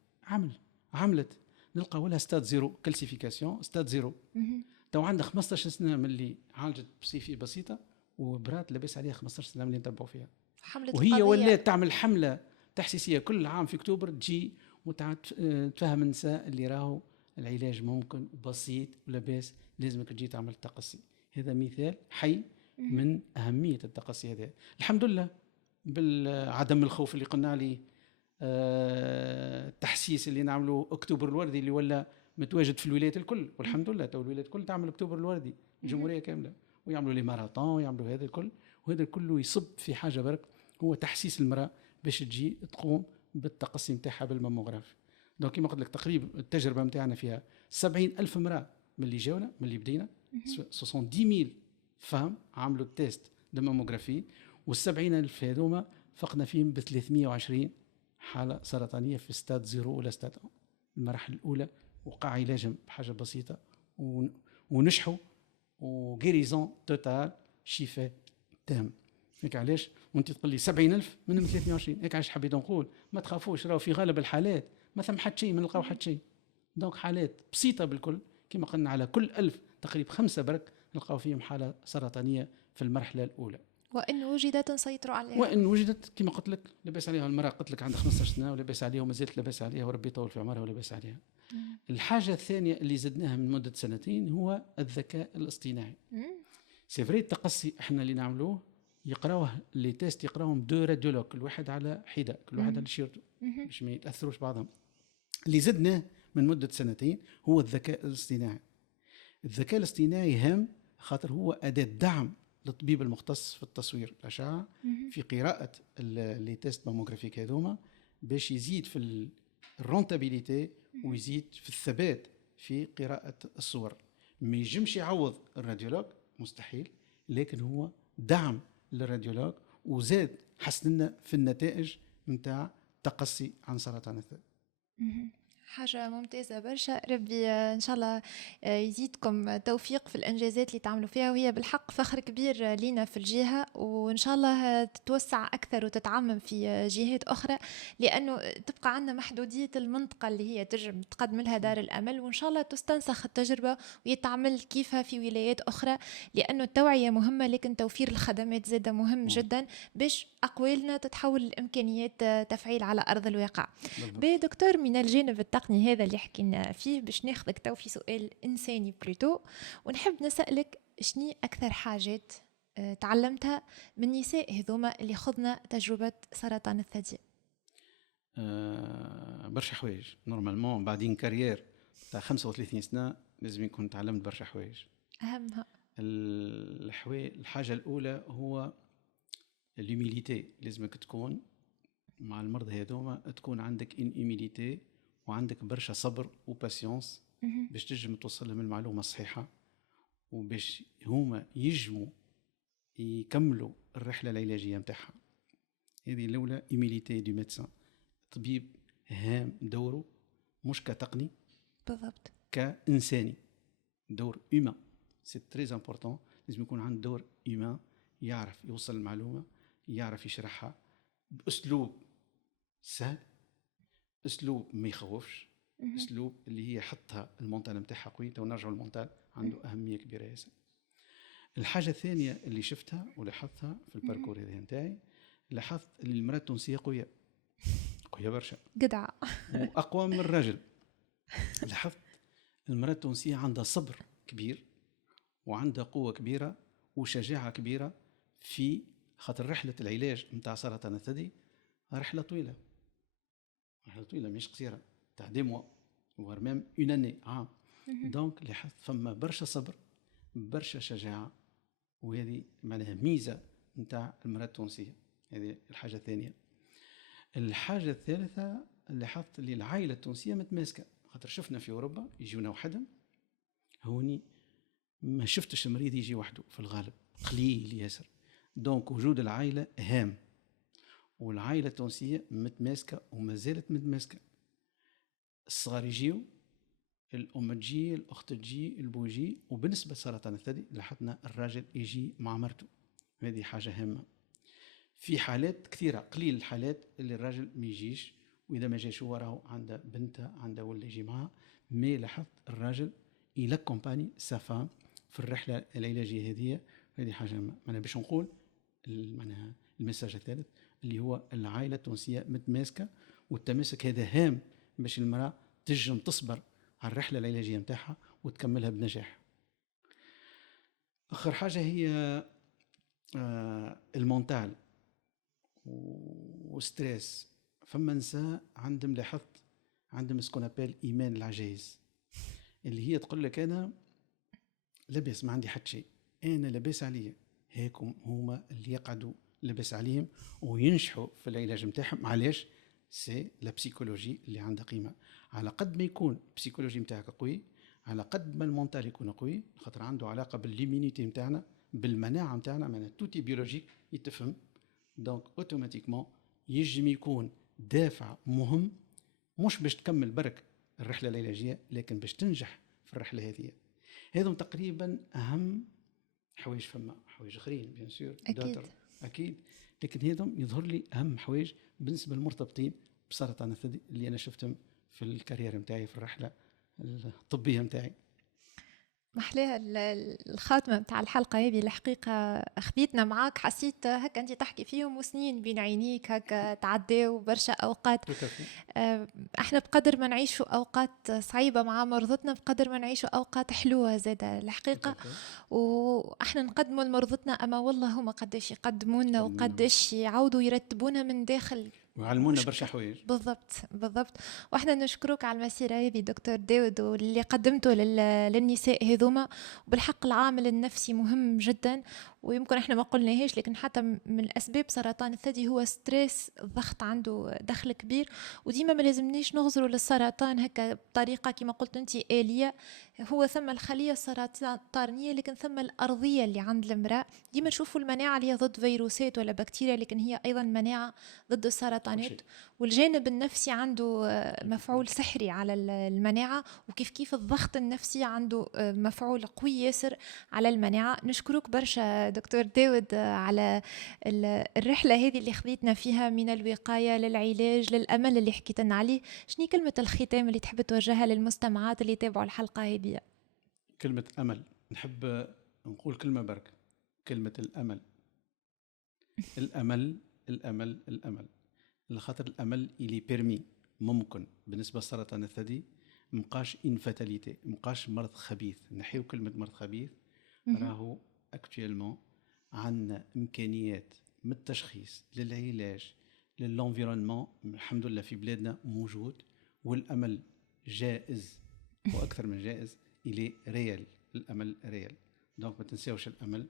عملت نلقى ولا ستاد زيرو كالسيفيكاسيون ستاد زيرو. تو عندها 15 سنة من اللي عالجت بصيفي بسيطة، وبرات لبس عليها 15 سنة من اللي نتبعوا فيها. وهي ولات تعمل حملة تحسيسية كل عام في أكتوبر، تجي وتفهم النساء اللي راهو العلاج ممكن بسيط ولاباس، لازمك تجي تعمل تقصي. هذا مثال حي من أهمية التقصي هذا. الحمد لله بالعدم الخوف اللي قلنا عليه، التحسيس اللي نعمله أكتوبر الوردي اللي ولا متواجد في الولايات الكل، والحمد لله تو الولايات الكل تعمل أكتوبر الوردي الجمهورية كاملة، ويعملوا لي ماراثون ويعملوا هذا الكل. وهذا كله يصب في حاجة برك، هو تحسيس المرأة باش تجي تقوم بالتقصي متاعها بالماموغراف. دونك كما قلت لك تقريبا التجربة متاعنا فيها 70,000 امرأة من اللي جاونا من اللي بدينا، 70,000 فهم عملوا التيست للماموغرافي، وال70,000 هذوما فقنا فيهم ب 320 حالة سرطانية في ستاد 0 ولا ستاد 1. المراحل الأولى وقع علاجهم بحاجة بسيطة ونجحوا، وغيريزون توتال، شفاء تام. هيك علاش وانت تقول لي 70,000 منهم 23. هيك علاش حبيت نقول ما تخافوش، راهو في غالب الحالات ما ثم حد شيء، ما نلقاو حد شيء. دونك حالات بسيطة بالكل، كما قلنا على كل 1000 تقريبا 5 برك نلقاو فيهم حالة سرطانية في المرحلة الأولى. وإن وجدت نسيطروا عليها. وإن وجدت كما قلت لك لباس عليها. المرأة قلت لك عندها 15 سنة ولباس عليها وما زالت لباس عليها، وربي يطول في عمرها ولباس عليها. الحاجة الثانية اللي زدناها من مدة 2 هو الذكاء الاصطناعي. سي فري التقصي احنا اللي نعملوه يقراوه لي تيست، يقراوهم 2 راديولوج، كل واحد على حدة، كل واحد على شيرته باش ما يتأثروش بعضهم. اللي زدناه من مدة 2 هو الذكاء الاصطناعي. الذكاء الاصطناعي هام خاطر هو أداة دعم للطبيب المختص في التصوير الأشعة في قراءة لي تيست ماموغرافيك هذوما، باش يزيد في الرونتابيليتي ويزيد في الثبات في قراءة الصور. ما يجمش يعوض الراديولوج، مستحيل، لكن هو دعم للراديولوج وزاد حسننا في النتائج متاع تقصي عن سرطان الثدي. حاجة ممتازة برشا. ربي إن شاء الله يزيدكم توفيق في الإنجازات اللي تعملوا فيها، وهي بالحق فخر كبير لينا في الجهة، وإن شاء الله تتوسع أكثر وتتعمم في جهات أخرى، لأنه تبقى عندنا محدودية المنطقة اللي هي تقدم لها دار الأمل، وإن شاء الله تستنسخ التجربة ويتعمل كيفها في ولايات أخرى، لأنه التوعية مهمة لكن توفير الخدمات زادة مهم جدا باش أقوالنا تتحول لإمكانيات تفعيل على أرض الواقع. بدكتور، من الجانب التقني هذا اللي حكينا فيه باش ناخذك تو في سؤال إنساني بلوتو، ونحب نسألك شني أكثر حاجات تعلمتها من نساء هذوما اللي خضنا تجربة سرطان الثدي؟ برشا حوايج. نورمالمون بعدين كارير تاع 35 سنة لازم يكون تعلمت برشا حوايج. أهمها الحاجة الأولى هو الهيوميليتي. لازمك تكون مع المرضى هذوما تكون عندك ان هيوميليتي وعندك برشا صبر وباسيونس باش تجم توصل لهم المعلومة الصحيحة، وباش هما يجموا يكملوا الرحلة العلاجية متاعها. هذه الأولى، هيوميليتي دو ميدسان. طبيب هام دوره مش كتقني، بالضبط، كإنساني، دور هيومان. سي تري امبورطون. لازم يكون عنده دور هيومان، يعرف يوصل المعلومة، يعرف يشرحها بأسلوب سهل، أسلوب ما يخوفش، أسلوب اللي هي حطها المونتال متاعها قوي. ونرجعوا المونتال عنده أهمية كبيرة ياسر. الحاجة الثانية اللي شفتها ولاحظتها في الباركور هذا نتاعي، لاحظت ان المرأة التونسية قوية برشا، جدعة وأقوى من الرجل. لاحظت المرأة التونسية عندها صبر كبير وعندها قوة كبيرة وشجاعة كبيرة، في خاطر رحلة العلاج متاع سرطان الثدي رحلة طويلة مش قصيرة، تاع دي موا voire même une année، عام. دونك لاحظت فما برشا صبر، برشا شجاعة، وهذه معناها ميزة متاع المرأة التونسية. هذه الحاجة الثانية. الحاجة الثالثة، لاحظت اللي العائلة التونسية متماسكة، خاطر شفنا في أوروبا يجونا وحدهم، هوني ما شفتش مريض يجي وحده في الغالب، قليل ياسر. دونك وجود العائلة هام، والعائلة التونسية متماسكة وما زالت متماسكة. الصغار يجيو، الأم تجي، الأخت تجي، البو يجي. وبالنسبة لسرطان الثدي لاحظنا الراجل يجي مع مرته، هذه حاجة هامة. في حالات كثيرة، قليل الحالات اللي الراجل ما يجيش، وإذا ما جاش هو راهو عنده بنته عنده ولا يجي معها. مي لاحظت الراجل إلى كومباني سافام في الرحلة العلاجية هذه. هذه حاجة معناها باش نقول معناها المساج الثالث اللي هو العائلة التونسية متماسكة، والتماسك هذا هام باش المرأة تجم تصبر على الرحلة العلاجية متاعها وتكملها بنجاح. آخر حاجة هي المونتال وستريس. فما نساء عندهم، لاحظت عندهم سكونابيل إيمان العجائز، اللي هي تقول لك أنا لبس ما عندي حد شيء، أنا لبس عليا. هيكم هما اللي يقعدوا لبس عليهم وينجحوا في العلاج متاعهم. علاش؟ سي لا بسيكولوجي اللي عندها قيمة. على قد ما يكون البسيكولوجي متاعك قوي، على قد ما المونتال يكون قوي، خاطر عنده علاقة بالليمينيتي متاعنا، بالمناعة متاعنا، معناها توتي بيولوجيك يتفهم. دونك اوتوماتيكمون يجم يكون دافع مهم، مش باش تكمل برك الرحلة العلاجية، لكن باش تنجح في الرحلة هذه. هذم تقريبا أهم حوايج. فما حوايج اخرين بيان سور أكيد، لكن هذم يظهر لي أهم حوايج بالنسبة للمرتبطين بسرطان الثدي اللي أنا شفتهم في الكارير متاعي، في الرحلة الطبية متاعي. محلاها الخاتمة متاع الحلقة هذه الحقيقة، خذيتنا معاك، حسيت هكا أنت تحكي فيهم وسنين بين عينيك هكا تعداو برشا أوقات. احنا بقدر ما نعيشوا أوقات صعيبة مع مرضتنا بقدر ما نعيشوا أوقات حلوة زادة الحقيقة، واحنا نقدموا لمرضتنا أما والله هما قداش يقدمونا وقداش يعودوا يرتبونا من داخل وعلمونا برشا حوايج. بالضبط. واحنا نشكرك على المسيرة هذه دكتور داود واللي قدمته للنساء هذوما. وبالحق العامل النفسي مهم جدا، ويمكن احنا ما قلناهاش لكن حتى من اسباب سرطان الثدي هو ستريس، الضغط عنده دخل كبير. وديما ما لازمنيش نغزروا للسرطان هكا بطريقه كما قلت انت آلية. هو ثم الخليه السرطانيه لكن ثم الارضيه اللي عند المراه. ديما نشوفوا المناعه اللي هي ضد فيروسات ولا بكتيريا لكن هي ايضا مناعه ضد السرطانات. والجانب النفسي عنده مفعول سحري على المناعه، وكيف الضغط النفسي عنده مفعول قوي ياسر على المناعه. نشكرك برشا دكتور داود على الرحلة هذه اللي خذيتنا فيها من الوقاية للعلاج للأمل اللي حكيت لنا عليه. شنو كلمة الختام اللي تحب توجهها للمستمعات اللي يتابعوا الحلقة هذه؟ كلمة أمل. نحب نقول كلمة برك، كلمة الأمل. الأمل الأمل الأمل، لخاطر الأمل إلي بيرمي ممكن بالنسبة لسرطان الثدي مبقاش انفاتاليتي، مبقاش مرض خبيث. نحيو كلمة مرض خبيث. راهو اكتويلمون عندنا امكانيات من التشخيص للعلاج للانفيرونمون الحمد لله في بلادنا موجود، والامل جائز واكثر من جائز. الي ريال، الامل ريال. دونك ما تنساوش الامل،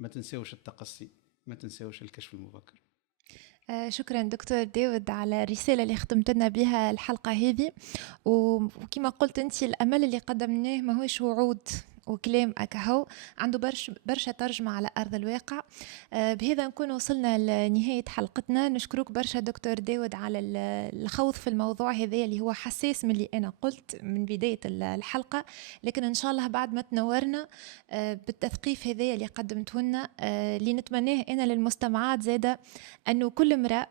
ما تنساوش التقصي، ما تنساوش الكشف المبكر. شكرا دكتور داود على الرسالة اللي ختمت لنا بها الحلقة هذه. وكما قلت انت الأمل اللي قدمناه ما هوش وعود وكلام أكهو، عنده برشا ترجمة على أرض الواقع. بهذا نكون وصلنا لنهاية حلقتنا. نشكرك برشا دكتور داود على الخوض في الموضوع هذا اللي هو حساس من اللي أنا قلت من بداية الحلقة، لكن إن شاء الله بعد ما تنورنا بالتثقيف هذا اللي قدمته لنا اللي نتمناه أنا للمستمعات زادة أنه كل امرأة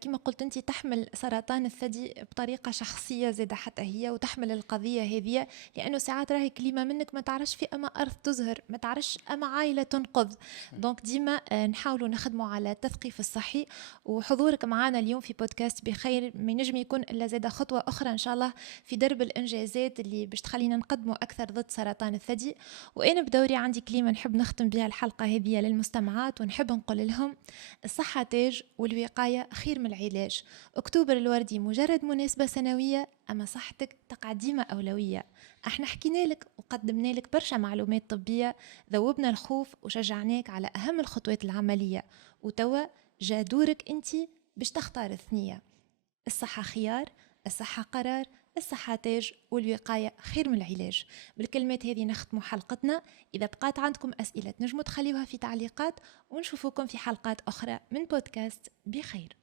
كما قلت أنت تحمل سرطان الثدي بطريقة شخصية زادة حتى هي، وتحمل القضية هذه، لأنه ساعات راهي كلمة منك ما تعرفش في أما أرض تزهر، ما تعرفش أما عائلة تنقذ. دونك ديما نحاولوا نخدموا على التثقيف الصحي. وحضورك معنا اليوم في بودكاست بخير ما نجم يكون إلا زادة خطوة أخرى إن شاء الله في درب الإنجازات اللي باش تخلينا نقدموا أكثر ضد سرطان الثدي. وأنا بدوري عندي كلمة نحب نختم بها الحلقة هذه للمستمعات، ونحب نقول لهم الصحة تاج والوقاية خير من العلاج. أكتوبر الوردي مجرد مناسبة سنوية، أما صحتك تقع ديما أولوية. احنا حكينا لك وقدمنا لك برشا معلومات طبية، ذوبنا الخوف وشجعناك على أهم الخطوات العملية، وتوا جا دورك انت باش تختار الثنية. الصحة خيار، الصحة قرار، الصحة تاج والوقاية خير من العلاج. بالكلمات هذه نختم حلقتنا. إذا بقات عندكم أسئلة نجموا تخليوها في تعليقات، ونشوفكم في حلقات أخرى من بودكاست بخير.